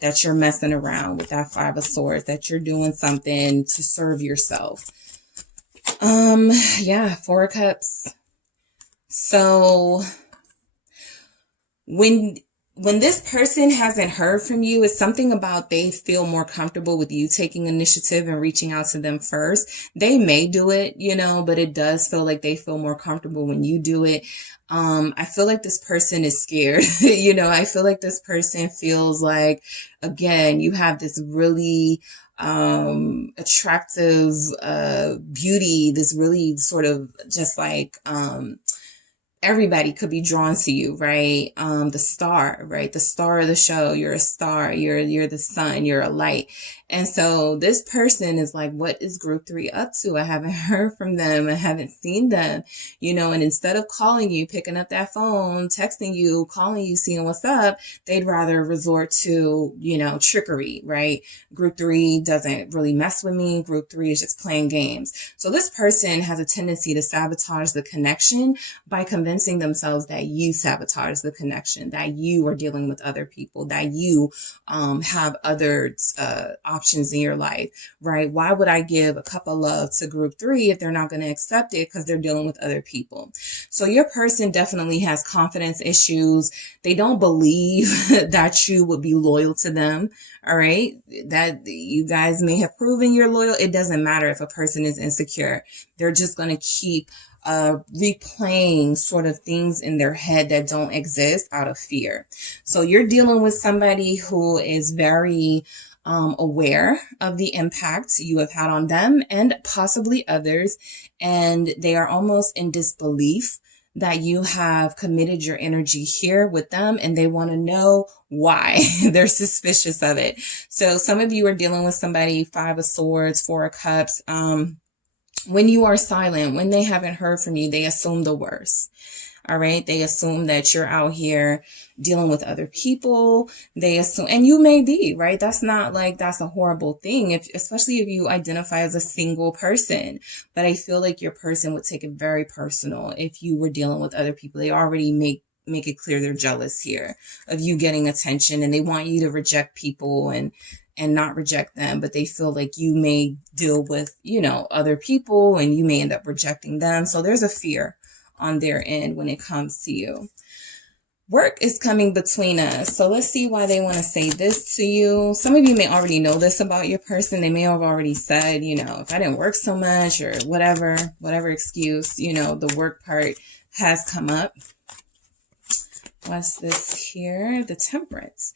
that you're messing around with that Five of Swords, that you're doing something to serve yourself. Yeah, Four of Cups. So When this person hasn't heard from you, it's something about they feel more comfortable with you taking initiative and reaching out to them first. They may do it, but it does feel like they feel more comfortable when you do it. I feel like this person is scared. I feel like this person feels like, again, you have this really attractive beauty, this really sort of just like everybody could be drawn to you, right? The star, right? The star of the show. You're a star. You're the sun. You're a light. And so this person is like, what is group 3 up to? I haven't heard from them. I haven't seen them, and instead of calling you, picking up that phone, texting you, calling you, seeing what's up, they'd rather resort to, trickery, right? Group 3 doesn't really mess with me. Group 3 is just playing games. So this person has a tendency to sabotage the connection by convincing themselves that you sabotage the connection, that you are dealing with other people, that you have other options in your life, right? Why would I give a cup of love to group 3 if they're not going to accept it because they're dealing with other people? So your person definitely has confidence issues. They don't believe that you would be loyal to them. All right. That you guys may have proven you're loyal. It doesn't matter if a person is insecure. They're just going to keep replaying sort of things in their head that don't exist out of fear. So you're dealing with somebody who is very aware of the impact you have had on them and possibly others. And they are almost in disbelief that you have committed your energy here with them, and they want to know why. They're suspicious of it. So some of you are dealing with somebody, 5 of Swords, 4 of Cups. When you are silent, when they haven't heard from you, they assume the worst. All right. They assume that you're out here dealing with other people. They assume, and you may be, right? That's not like that's a horrible thing, especially if you identify as a single person. But I feel like your person would take it very personal if you were dealing with other people. They already make it clear they're jealous here of you getting attention, and they want you to reject people and not reject them, but they feel like you may deal with, other people and you may end up rejecting them. So there's a fear on their end when it comes to you. Work is coming between us. So let's see why they want to say this to you. Some of you may already know this about your person. They may have already said, if I didn't work so much or whatever excuse, the work part has come up. What's this here? The Temperance.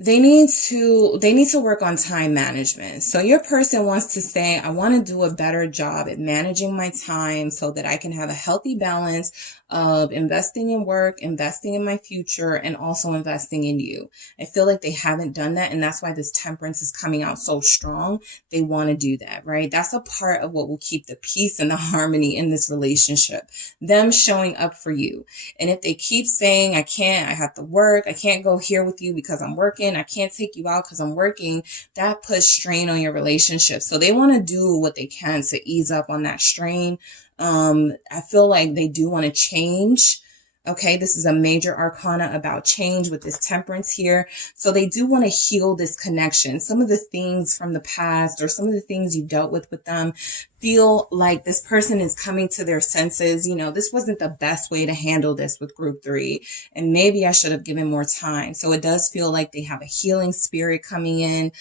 They need to work on time management. So your person wants to say, I want to do a better job at managing my time so that I can have a healthy balance of investing in work, investing in my future, and also investing in you. I feel like they haven't done that, and that's why this Temperance is coming out so strong. They want to do that, right? That's a part of what will keep the peace and the harmony in this relationship. Them showing up for you. And if they keep saying, I have to work, I can't go here with you because I'm working, I can't take you out because I'm working, that puts strain on your relationship. So they want to do what they can to ease up on that strain. I feel like they do want to change. Okay, this is a major arcana about change with this Temperance here. So they do want to heal this connection. Some of the things from the past or some of the things you dealt with them feel like this person is coming to their senses. This wasn't the best way to handle this with group 3. And maybe I should have given more time. So it does feel like they have a healing spirit coming in.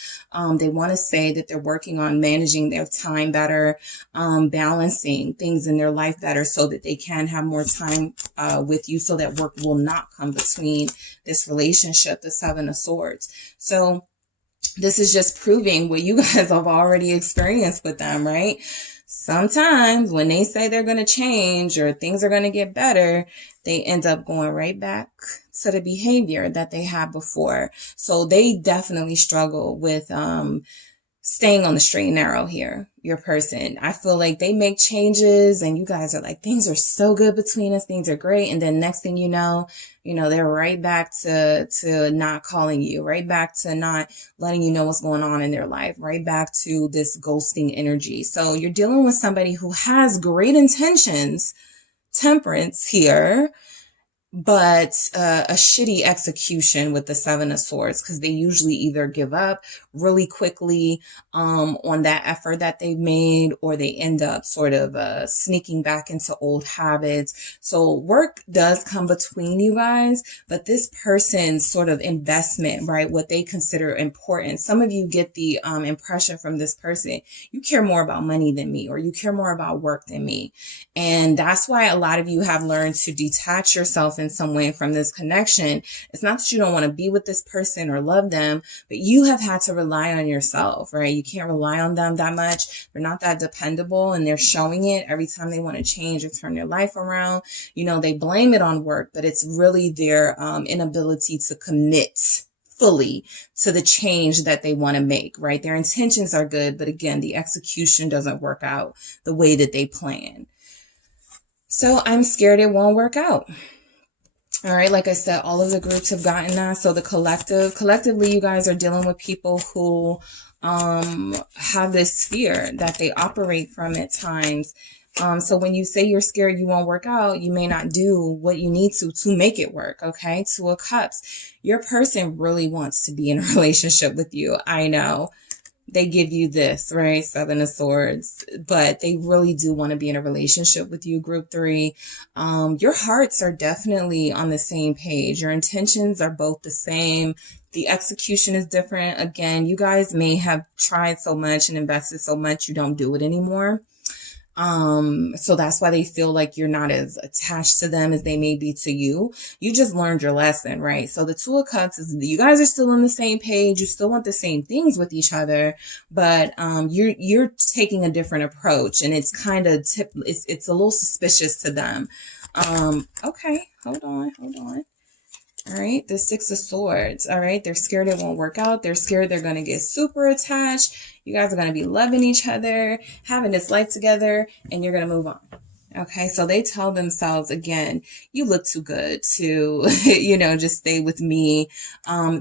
They want to say that they're working on managing their time better, balancing things in their life better so that they can have more time with you, so that work will not come between this relationship, the 7 of Swords. So this is just proving what you guys have already experienced with them, right? Sometimes when they say they're going to change or things are going to get better, they end up going right back to the behavior that they had before. So they definitely struggle with staying on the straight and narrow here, your person. I feel like they make changes and you guys are like, things are so good between us. Things are great. And then next thing you know, they're right back to not calling you, right back to not letting you know what's going on in their life, right back to this ghosting energy. So you're dealing with somebody who has great intentions, Temperance here, but a shitty execution with the Seven of Swords, because they usually either give up really quickly on that effort that they've made, or they end up sort of sneaking back into old habits. So work does come between you guys, but this person's sort of investment, right, what they consider important. Some of you get the impression from this person, you care more about money than me, or you care more about work than me. And that's why a lot of you have learned to detach yourself in some way from this connection. It's not that you don't want to be with this person or love them, but you have had to rely on yourself, right? You can't rely on them that much. They're not that dependable, and they're showing it every time they want to change or turn their life around. You know, they blame it on work, but it's really their inability to commit fully to the change that they want to make, right? Their intentions are good, but again, the execution doesn't work out the way that they plan. So I'm scared it won't work out. All right. Like I said, all of the groups have gotten that. So the collectively, you guys are dealing with people who have this fear that they operate from at times. So when you say you're scared you won't work out, you may not do what you need to make it work. Okay. Two of Cups. Your person really wants to be in a relationship with you. I know. They give you this, right? Seven of Swords, but they really do want to be in a relationship with you, group 3. Your hearts are definitely on the same page. Your intentions are both the same. The execution is different. Again, you guys may have tried so much and invested so much, you don't do it anymore. So that's why they feel like you're not as attached to them as they may be to you. You just learned your lesson, right? So the Two of Cups is you guys are still on the same page. You still want the same things with each other, but you're taking a different approach, and it's kind of it's a little suspicious to them. Okay, hold on. All right, the Six of Swords. All right, they're scared it won't work out. They're scared they're going to get super attached. You guys are going to be loving each other, having this life together, and you're going to move on. Okay, so they tell themselves, again, you look too good to, just stay with me.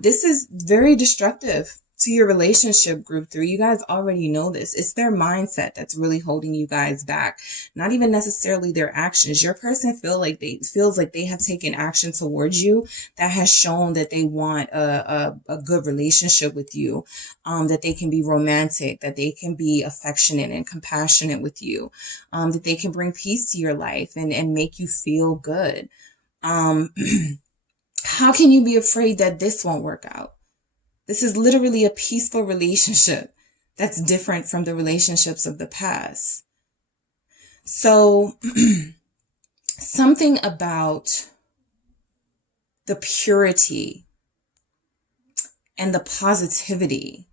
This is very destructive to your relationship, group 3. You guys already know this. It's their mindset that's really holding you guys back. Not even necessarily their actions. Your person feels like they have taken action towards you that has shown that they want a good relationship with you, that they can be romantic, that they can be affectionate and compassionate with you, that they can bring peace to your life and make you feel good. How can you be afraid that this won't work out? This is literally a peaceful relationship that's different from the relationships of the past. So something about the purity and the positivity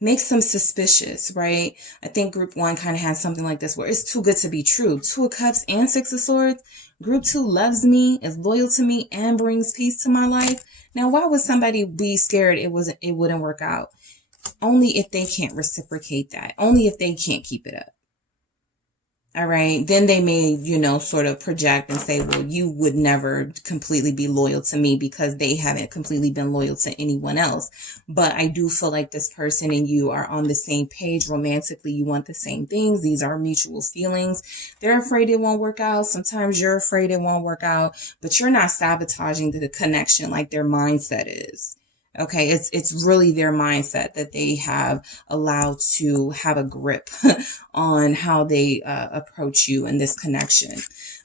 makes them suspicious, right? I think group 1 kind of has something like this where it's too good to be true. Two of Cups and Six of Swords. Group 2 loves me, is loyal to me, and brings peace to my life. Now, why would somebody be scared it wouldn't work out? Only if they can't reciprocate that. Only if they can't keep it up. All right. Then they may, sort of project and say, well, you would never completely be loyal to me because they haven't completely been loyal to anyone else. But I do feel like this person and you are on the same page romantically. You want the same things. These are mutual feelings. They're afraid it won't work out. Sometimes you're afraid it won't work out, but you're not sabotaging the connection like their mindset is. Okay, it's really their mindset that they have allowed to have a grip on how they approach you in this connection.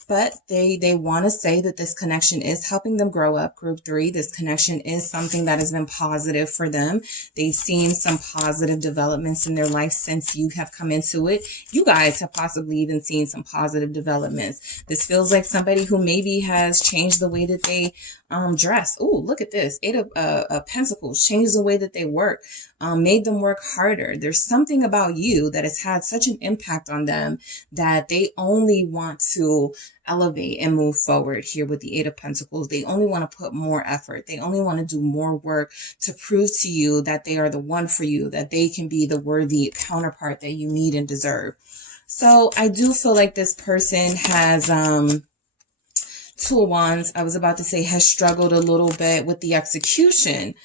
But they want to say that this connection is helping them grow up, group 3. This connection is something that has been positive for them. They've seen some positive developments in their life since you have come into it. You guys have possibly even seen some positive developments. This feels like somebody who maybe has changed the way that they dress. Oh, look at this. 8 of Pentacles. Changed the way that they work. Made them work harder. There's something about you that has had such an impact on them that they only want to elevate and move forward here with the 8 of Pentacles. They only want to put more effort. They only want to do more work to prove to you that they are the one for you, that they can be the worthy counterpart that you need and deserve. So I do feel like this person has, 2 of Wands, I was about to say, has struggled a little bit with the execution.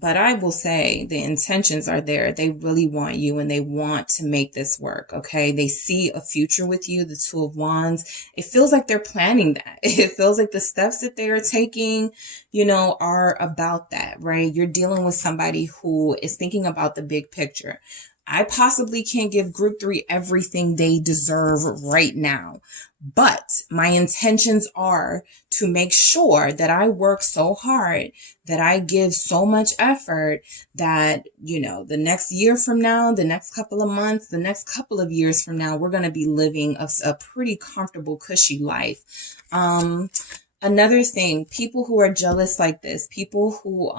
But I will say the intentions are there. They really want you and they want to make this work. Okay. They see a future with you. The Two of Wands. It feels like they're planning that. It feels like the steps that they are taking, are about that, right? You're dealing with somebody who is thinking about the big picture. I possibly can't give group 3 everything they deserve right now, but my intentions are to make sure that I work so hard, that I give so much effort that, the next year from now, the next couple of months, the next couple of years from now, we're going to be living a pretty comfortable, cushy life. Another thing, people who are jealous like this, people who,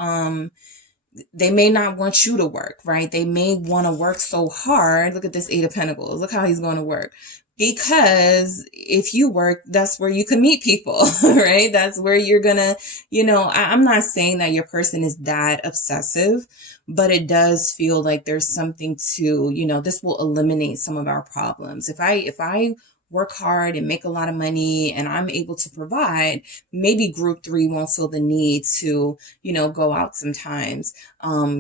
they may not want you to work, right? They may want to work so hard. Look at this 8 of Pentacles. Look how he's going to work. Because if you work, that's where you can meet people, right? That's where you're gonna, I'm not saying that your person is that obsessive, but it does feel like there's something to, this will eliminate some of our problems. If I work hard and make a lot of money and I'm able to provide, maybe group 3 won't feel the need to, go out sometimes,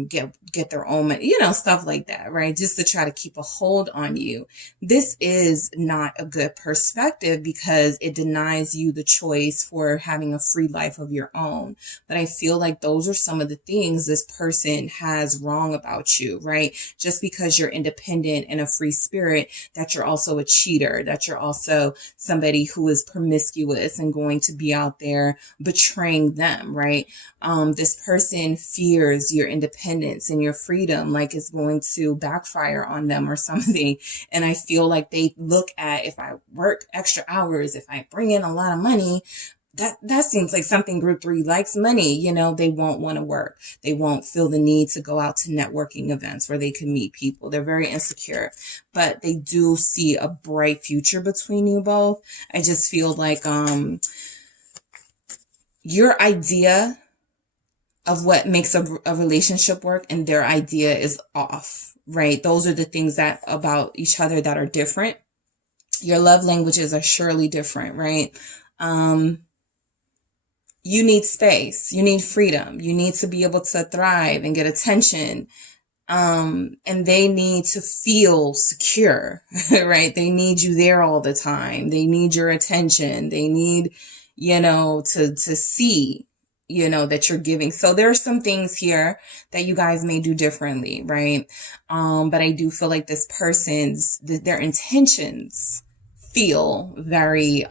get their own money, stuff like that, right? Just to try to keep a hold on you. This is not a good perspective because it denies you the choice for having a free life of your own. But I feel like those are some of the things this person has wrong about you, right? Just because you're independent and a free spirit, that you're also a cheater, that you're also somebody who is promiscuous and going to be out there betraying them, right? This person fears your independence and your freedom, like it's going to backfire on them or something. And I feel like they look at, if I work extra hours, if I bring in a lot of money, that seems like something group 3 likes. Money, they won't want to work. They won't feel the need to go out to networking events where they can meet people. They're very insecure, but they do see a bright future between you both. I just feel like your idea of what makes a relationship work and their idea is off, right? Those are the things that about each other that are different. Your love languages are surely different, right? You need space. You need freedom. You need to be able to thrive and get attention. And they need to feel secure, right? They need you there all the time. They need your attention. They need, to see, that you're giving. So there are some things here that you guys may do differently, right? But I do feel like this person's, their intentions feel very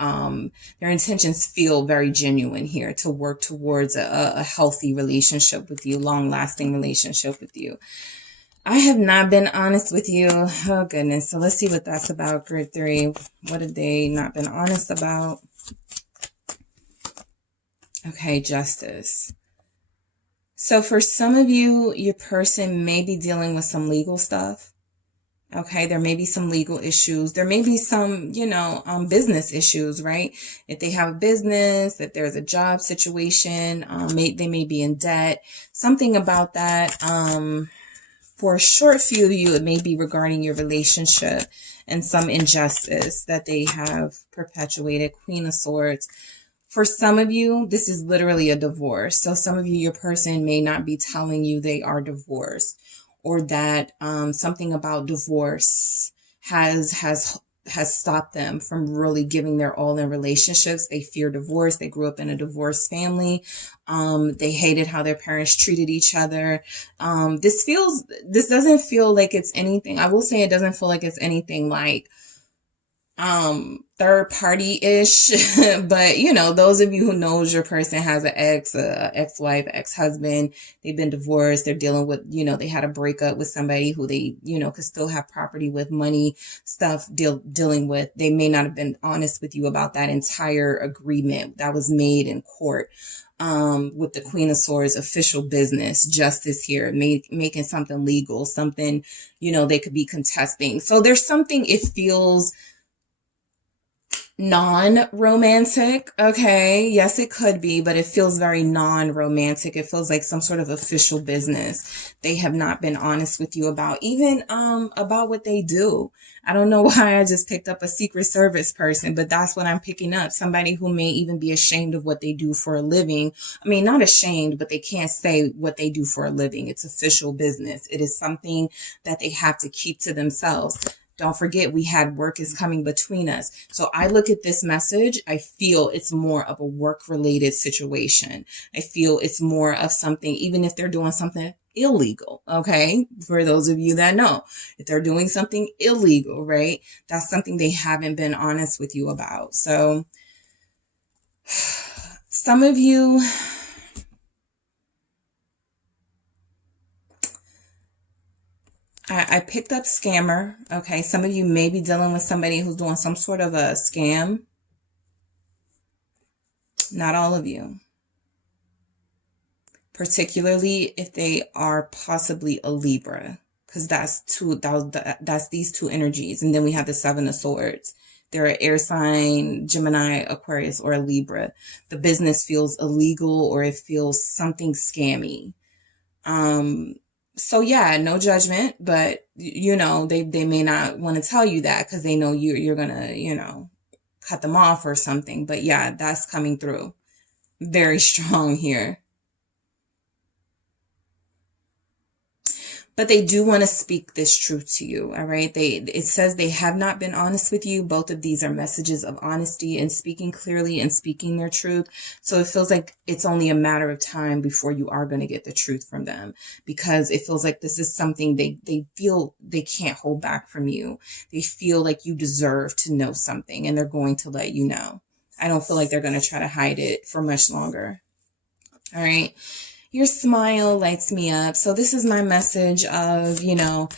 genuine here to work towards a healthy relationship with you, long-lasting relationship with you. I have not been honest with you. Oh goodness. So let's see what that's about, group 3. What have they not been honest about? Okay, Justice. So for some of you, your person may be dealing with some legal stuff. Okay, there may be some legal issues. There may be some, business issues, right? If they have a business, if there's a job situation, they may be in debt. Something about that. For a short few of you, it may be regarding your relationship and some injustice that they have perpetuated. Queen of Swords. For some of you, this is literally a divorce. So some of you, your person may not be telling you they are divorced, or that something about divorce has stopped them from really giving their all in relationships. They fear divorce. They grew up in a divorced family. They hated how their parents treated each other. This doesn't feel like it's anything. I will say it doesn't feel like it's anything like third party ish, but those of you who knows your person has an ex-wife, ex-husband, they've been divorced, they're dealing with, they had a breakup with somebody who they, could still have property with, money, stuff dealing with. They may not have been honest with you about that entire agreement that was made in court. With the Queen of Swords, official business, justice here, making something legal, something, they could be contesting. So there's something, it feels Non-romantic. Okay. Yes, it could be, but it feels very non-romantic. It feels like some sort of official business. They have not been honest with you about even about what they do. I don't know why I just picked up a Secret Service person, but that's what I'm picking up. Somebody who may even be ashamed of what they do for a living. I mean, not ashamed, but they can't say what they do for a living. It's official business. It is something that they have to keep to themselves. Don't forget, we had work is coming between us. So I look at this message, I feel it's more of a work related situation. I feel it's more of something, even if they're doing something illegal. Okay. For those of you that know, if they're doing something illegal, right? That's something they haven't been honest with you about. So some of you, I picked up scammer. Okay. Some of you may be dealing with somebody who's doing some sort of a scam. Not all of you. Particularly if they are possibly a Libra. Because that's these two energies. And then we have the Seven of Swords. They're an air sign, Gemini, Aquarius, or a Libra. The business feels illegal or it feels something scammy. So yeah, no judgment, but you know, they may not want to tell you that because they know you're gonna, you know, cut them off or something. But yeah, that's coming through very strong here. But they do want to speak this truth to you, all right? It says they have not been honest with you. Both of these are messages of honesty and speaking clearly and speaking their truth. So it feels like it's only a matter of time before you are going to get the truth from them, because it feels like this is something they feel they can't hold back from you. They feel like you deserve to know something and they're going to let you know. I don't feel like they're going to try to hide it for much longer. All right. Your smile lights me up. So this is my message of, you know,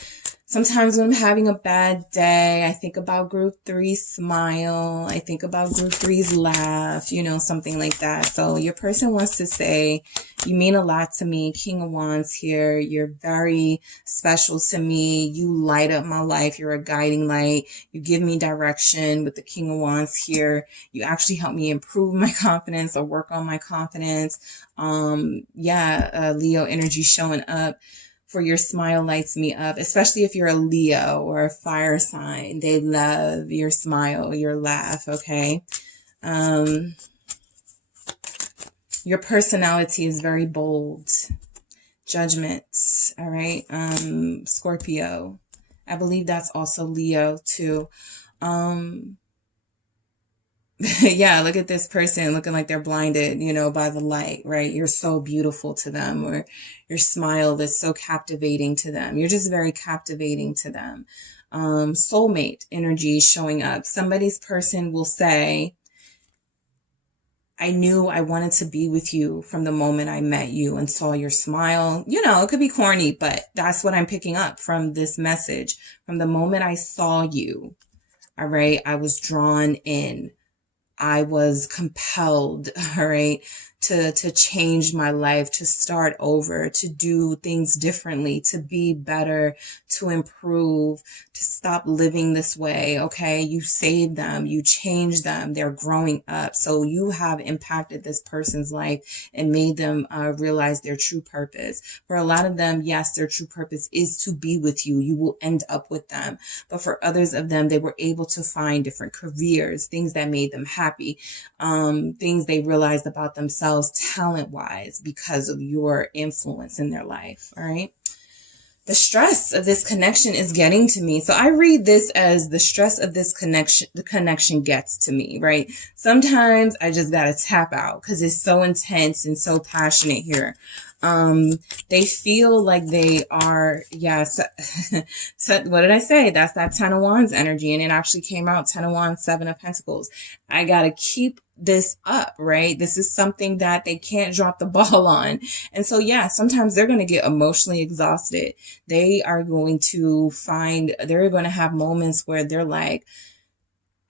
sometimes when I'm having a bad day, I think about group 3's smile. I think about group 3's laugh, you know, something like that. So your person wants to say, you mean a lot to me. King of Wands here. You're very special to me. You light up my life. You're a guiding light. You give me direction with the King of Wands here. You actually help me improve my confidence or work on my confidence. Leo energy showing up. For your smile lights me up, especially if you're a Leo or a fire sign. They love your smile, your laugh, okay? Your personality is very bold. Judgment, all right? Scorpio. I believe that's also Leo too. Yeah, look at this person looking like they're blinded, you know, by the light, right? You're so beautiful to them, or your smile is so captivating to them. You're just very captivating to them. Soulmate energy showing up. Somebody's person will say, I knew I wanted to be with you from the moment I met you and saw your smile. You know, it could be corny, but that's what I'm picking up from this message. From the moment I saw you, all right, I was drawn in. I was compelled, all right, to change my life, to start over, to do things differently, to be better, to improve, to stop living this way. Okay. You saved them. You changed them. They're growing up. So you have impacted this person's life and made them realize their true purpose. For a lot of them, yes, their true purpose is to be with you. You will end up with them. But for others of them, they were able to find different careers, things that made them happy, things they realized about themselves talent-wise because of your influence in their life. All right. The stress of this connection is getting to me. So I read this as the stress of this connection, the connection gets to me, right? Sometimes I just got to tap out because it's so intense and so passionate here. They feel like they are, yes. So what did I say? That's that 10 of Wands energy. And it actually came out 10 of Wands, 7 of Pentacles. I got to keep this up, right? This is something that they can't drop the ball on. And so, yeah, sometimes they're going to get emotionally exhausted. They are going to they're going to have moments where they're like,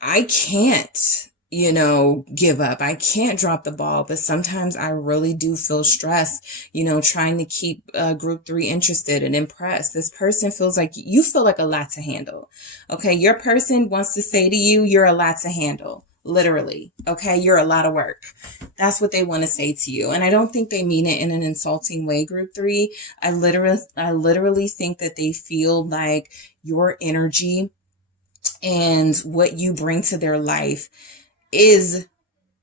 I can't, you know, give up. I can't drop the ball. But sometimes I really do feel stressed, you know, trying to keep group 3 interested and impressed. This person feels like you feel like a lot to handle. Okay. Your person wants to say to you, you're a lot to handle. Literally. Okay. You're a lot of work. That's what they want to say to you. And I don't think they mean it in an insulting way, group 3. I literally think that they feel like your energy and what you bring to their life is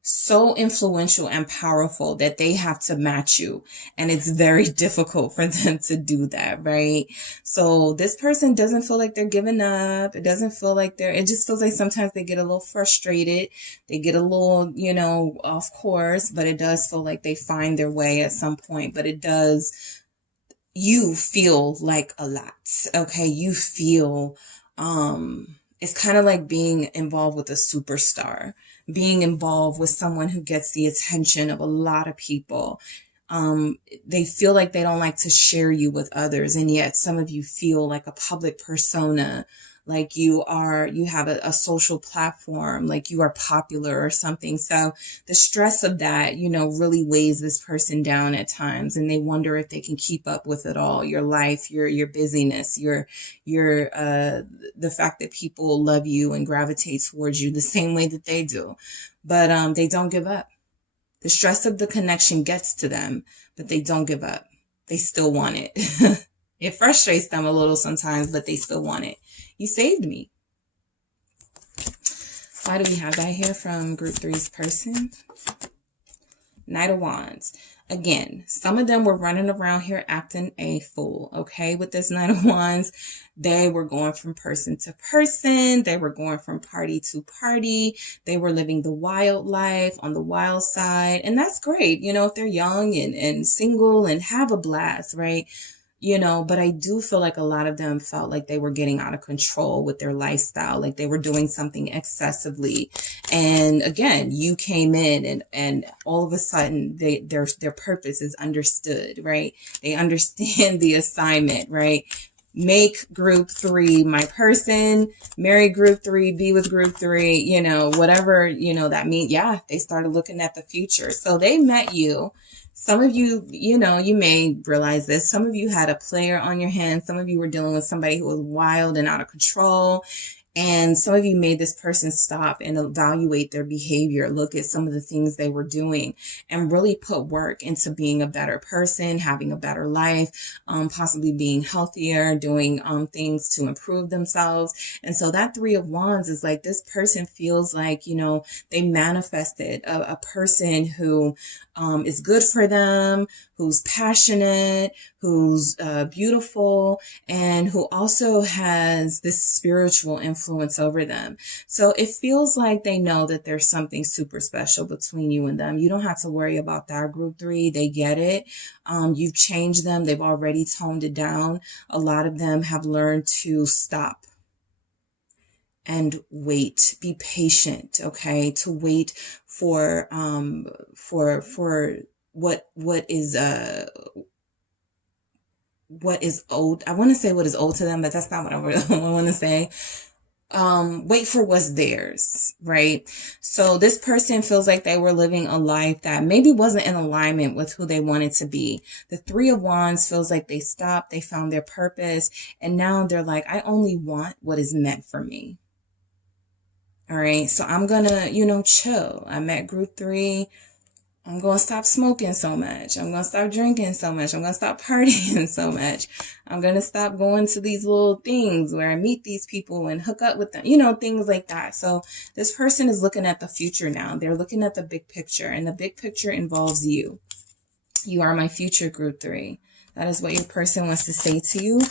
so influential and powerful that they have to match you. And it's very difficult for them to do that, right? So this person doesn't feel like they're giving up. It doesn't feel like it just feels like sometimes they get a little frustrated. They get a little, off course, but it does feel like they find their way at some point. But you feel like a lot, okay? You feel, it's kind of like being involved with a superstar, being involved with someone who gets the attention of a lot of people. They feel like they don't like to share you with others. And yet some of you feel like a public persona, like you have a social platform, like you are popular or something. So the stress of that, really weighs this person down at times, and they wonder if they can keep up with it all. Your life, your busyness, the fact that people love you and gravitate towards you the same way that they do. But, they don't give up. The stress of the connection gets to them, but they don't give up. They still want it. It frustrates them a little sometimes, but they still want it. You saved me. Why do we have that here from group 3's person? Knight of Wands. Again, some of them were running around here acting a fool, okay? With this Knight of Wands, they were going from person to person. They were going from party to party. They were living the wild life on the wild side. And that's great, if they're young and single and have a blast, right? But I do feel like a lot of them felt like they were getting out of control with their lifestyle, like they were doing something excessively. And again, you came in and all of a sudden their purpose is understood, right? They understand the assignment, right? Make group 3 my person, marry group 3, be with group 3, whatever, that means. Yeah, they started looking at the future. So they met you. Some of you, you may realize this. Some of you had a player on your hands. Some of you were dealing with somebody who was wild and out of control. And some of you made this person stop and evaluate their behavior, look at some of the things they were doing, and really put work into being a better person, having a better life, possibly being healthier, doing things to improve themselves. And so that 3 of Wands is like, this person feels like, they manifested a person who is good for them, who's passionate, who's beautiful, and who also has this spiritual influence over them. So it feels like they know that there's something super special between you and them. You don't have to worry about that, group 3. They get it. You've changed them. They've already toned it down. A lot of them have learned to stop and wait, be patient, okay? To wait for what is old. I want to say what is old to them, but that's not what I want to say. Wait for what's theirs, right? So this person feels like they were living a life that maybe wasn't in alignment with who they wanted to be. The 3 of Wands feels like they stopped, they found their purpose, and now they're like, I only want what is meant for me. All right. So I'm going to, chill. I'm at group 3. I'm going to stop smoking so much. I'm going to stop drinking so much. I'm going to stop partying so much. I'm going to stop going to these little things where I meet these people and hook up with them, things like that. So this person is looking at the future now. They're looking at the big picture, and the big picture involves you. You are my future, group 3. That is what your person wants to say to you.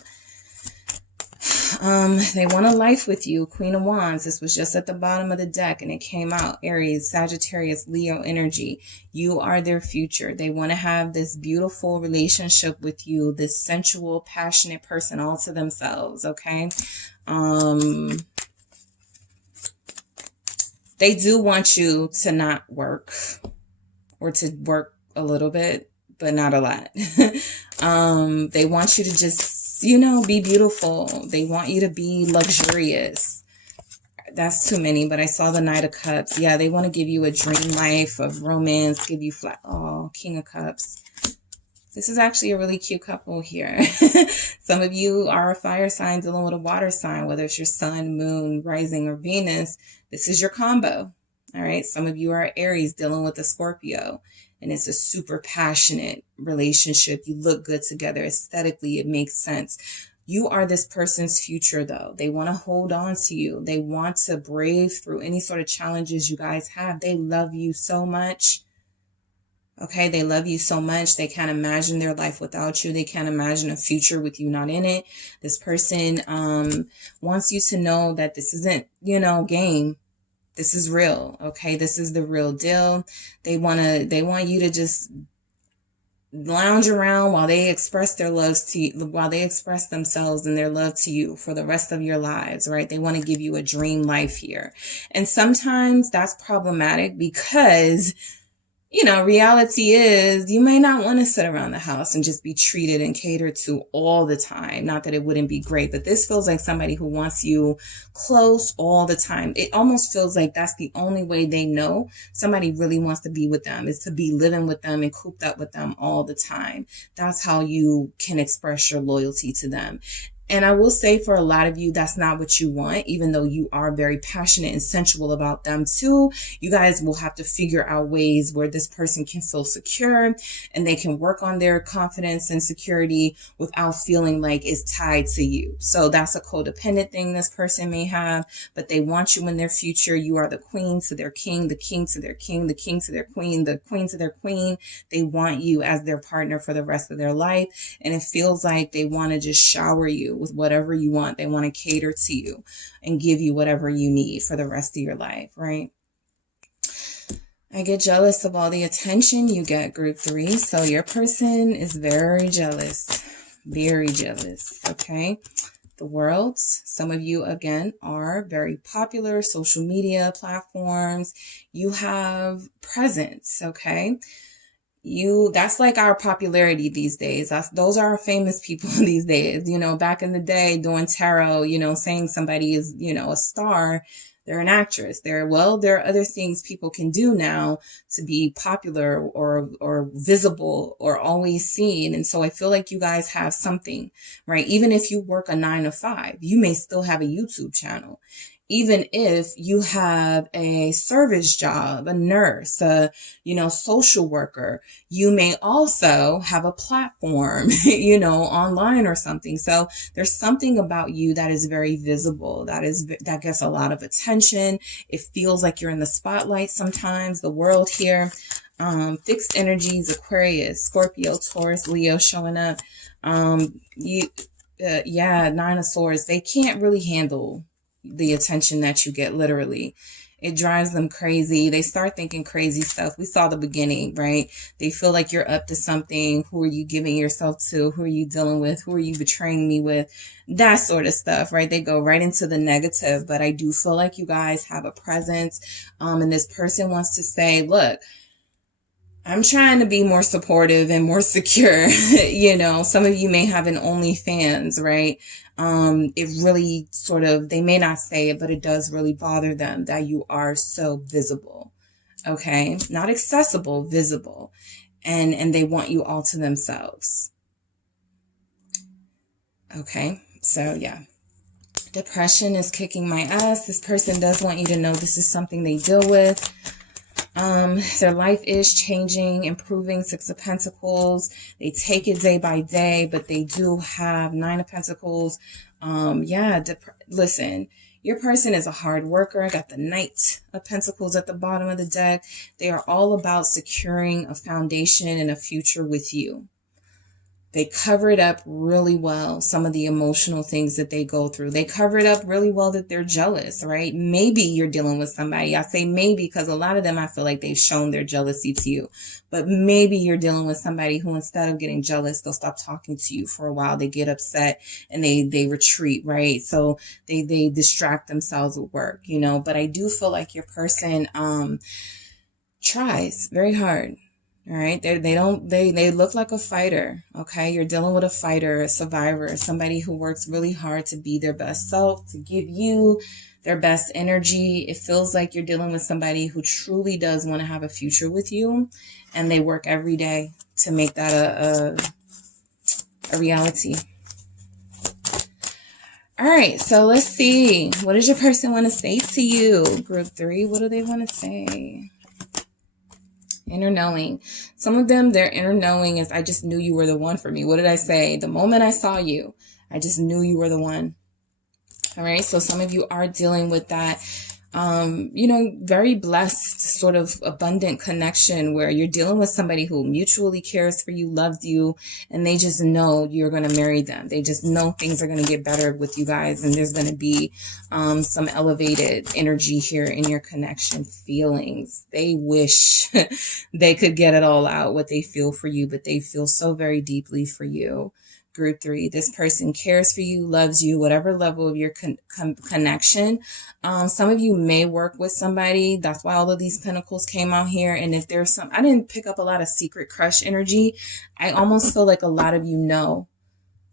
They want a life with you. Queen of Wands. This was just at the bottom of the deck and it came out. Aries, Sagittarius, Leo energy. You are their future. They want to have this beautiful relationship with you, this sensual, passionate person all to themselves. Okay. They do want you to not work, or to work a little bit, but not a lot. They want you to just, be beautiful. They want you to be luxurious. That's too many, but I saw the Knight of Cups. Yeah, they want to give you a dream life of romance, give you King of Cups. This is actually a really cute couple here. Some of you are a fire sign dealing with a water sign, whether it's your sun, moon, rising, or Venus. This is your combo. All right. Some of you are Aries dealing with a Scorpio, and it's a super passionate relationship. You look good together. Aesthetically, it makes sense. You are this person's future, though. They want to hold on to you. They want to brave through any sort of challenges you guys have. They love you so much. Okay, they love you so much. They can't imagine their life without you. They can't imagine a future with you not in it. This person wants you to know that this isn't, game. This is real. Okay, this is the real deal. They want you to just lounge around while they express their loves to you, while they express themselves and their love to you for the rest of your lives, right? They want to give you a dream life here. And sometimes that's problematic because reality is you may not want to sit around the house and just be treated and catered to all the time. Not that it wouldn't be great, but this feels like somebody who wants you close all the time. It almost feels like that's the only way they know somebody really wants to be with them, is to be living with them and cooped up with them all the time. That's how you can express your loyalty to them. And I will say for a lot of you, that's not what you want, even though you are very passionate and sensual about them too. You guys will have to figure out ways where this person can feel secure and they can work on their confidence and security without feeling like it's tied to you. So that's a codependent thing this person may have, but they want you in their future. You are the queen to their king, the king to their king, the king to their queen, the queen to their queen. They want you as their partner for the rest of their life. And it feels like they want to just shower you with whatever you want. They want to cater to you and give you whatever you need for the rest of your life, right? I get jealous of all the attention you get, group 3. So your person is very jealous, okay? The World. Some of you, again, are very popular, social media platforms. You have presence, okay? That's like our popularity these days. Those are our famous people these days. Back in the day doing tarot, saying somebody is, a star, they're an actress. There are other things people can do now to be popular or visible or always seen. And so I feel like you guys have something, right? Even if you work a 9 to 5, you may still have a YouTube channel. Even if you have a service job, a nurse, a, social worker, you may also have a platform, online or something. So there's something about you that is very visible, that gets a lot of attention. It feels like you're in the spotlight sometimes. The World here, fixed energies, Aquarius, Scorpio, Taurus, Leo showing up. 9 of Swords, they can't really handle the attention that you get, literally. It drives them crazy. They start thinking crazy stuff. We saw the beginning, right? They feel like you're up to something. Who are you giving yourself to? Who are you dealing with? Who are you betraying me with? That sort of stuff, right? They go right into the negative, but I do feel like you guys have a presence. And this person wants to say, look, I'm trying to be more supportive and more secure. Some of you may have an OnlyFans, right? It really they may not say it, but it does really bother them that you are so visible. Okay. Not accessible, visible. And they want you all to themselves. Okay. So yeah. Depression is kicking my ass. This person does want you to know this is something they deal with. Their life is changing, improving. 6 of Pentacles. They take it day by day, but they do have 9 of Pentacles. Listen, your person is a hard worker. I got the Knight of Pentacles at the bottom of the deck. They are all about securing a foundation and a future with you. They cover it up really well, some of the emotional things that they go through. They cover it up really well that they're jealous, right? Maybe you're dealing with somebody. I say maybe because a lot of them, I feel like they've shown their jealousy to you. But maybe you're dealing with somebody who, instead of getting jealous, they'll stop talking to you for a while. They get upset and they retreat, right? So they distract themselves with work, But I do feel like your person tries very hard. All right. They look like a fighter. Okay. You're dealing with a fighter, a survivor, somebody who works really hard to be their best self, to give you their best energy. It feels like you're dealing with somebody who truly does want to have a future with you, and they work every day to make that a reality. All right, so let's see. What does your person want to say to you? Group 3, what do they want to say? Inner knowing. Some of them, their inner knowing is, I just knew you were the one for me. What did I say? The moment I saw you, I just knew you were the one. All right, so some of you are dealing with that, you know, very blessed sort of abundant connection where you're dealing with somebody who mutually cares for you, loves you, and they just know you're going to marry them. They just know things are going to get better with you guys, and there's going to be some elevated energy here in your connection. Feelings. They wish they could get it all out, what they feel for you, but they feel so very deeply for you. Group 3, this person cares for you, loves you, whatever level of your connection. Some of you may work with somebody. That's why all of these pentacles came out here. And if there's some, I didn't pick up a lot of secret crush energy. I almost feel like a lot of you know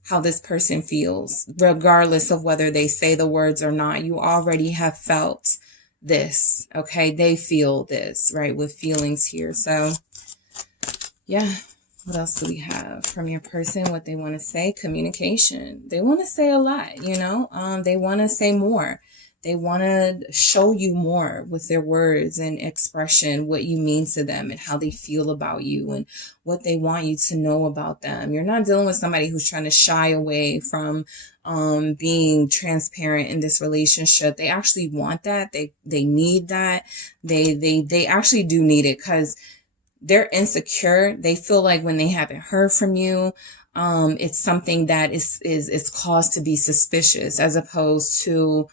how this person feels, regardless of whether they say the words or not. You already have felt this, okay? They feel this, right? With feelings here. So, yeah. What else do we have from your person? What they want to say? Communication. They want to say a lot, you know. They want to say more. They want to show you more with their words and expression, what you mean to them and how they feel about you and what they want you to know about them. You're not dealing with somebody who's trying to shy away from being transparent in this relationship. They actually want that. They need that. They actually do need it, because they're insecure. They feel like when they haven't heard from you, it's something that is cause to be suspicious, as opposed to,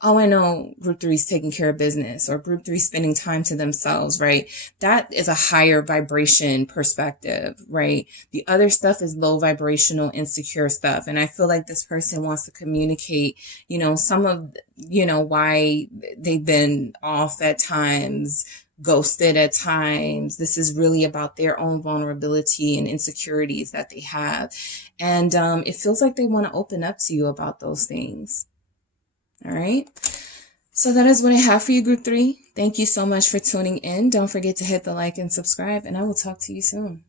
oh, I know group 3 is taking care of business, or group 3 spending time to themselves, right? That is a higher vibration perspective, right? The other stuff is low vibrational, insecure stuff. And I feel like this person wants to communicate, you know, some of, you know, why they've been off at times, ghosted at times. This is really about their own vulnerability and insecurities that they have. And it feels like they want to open up to you about those things. All right. So that is what I have for you, group 3. Thank you so much for tuning in. Don't forget to hit the like and subscribe, and I will talk to you soon.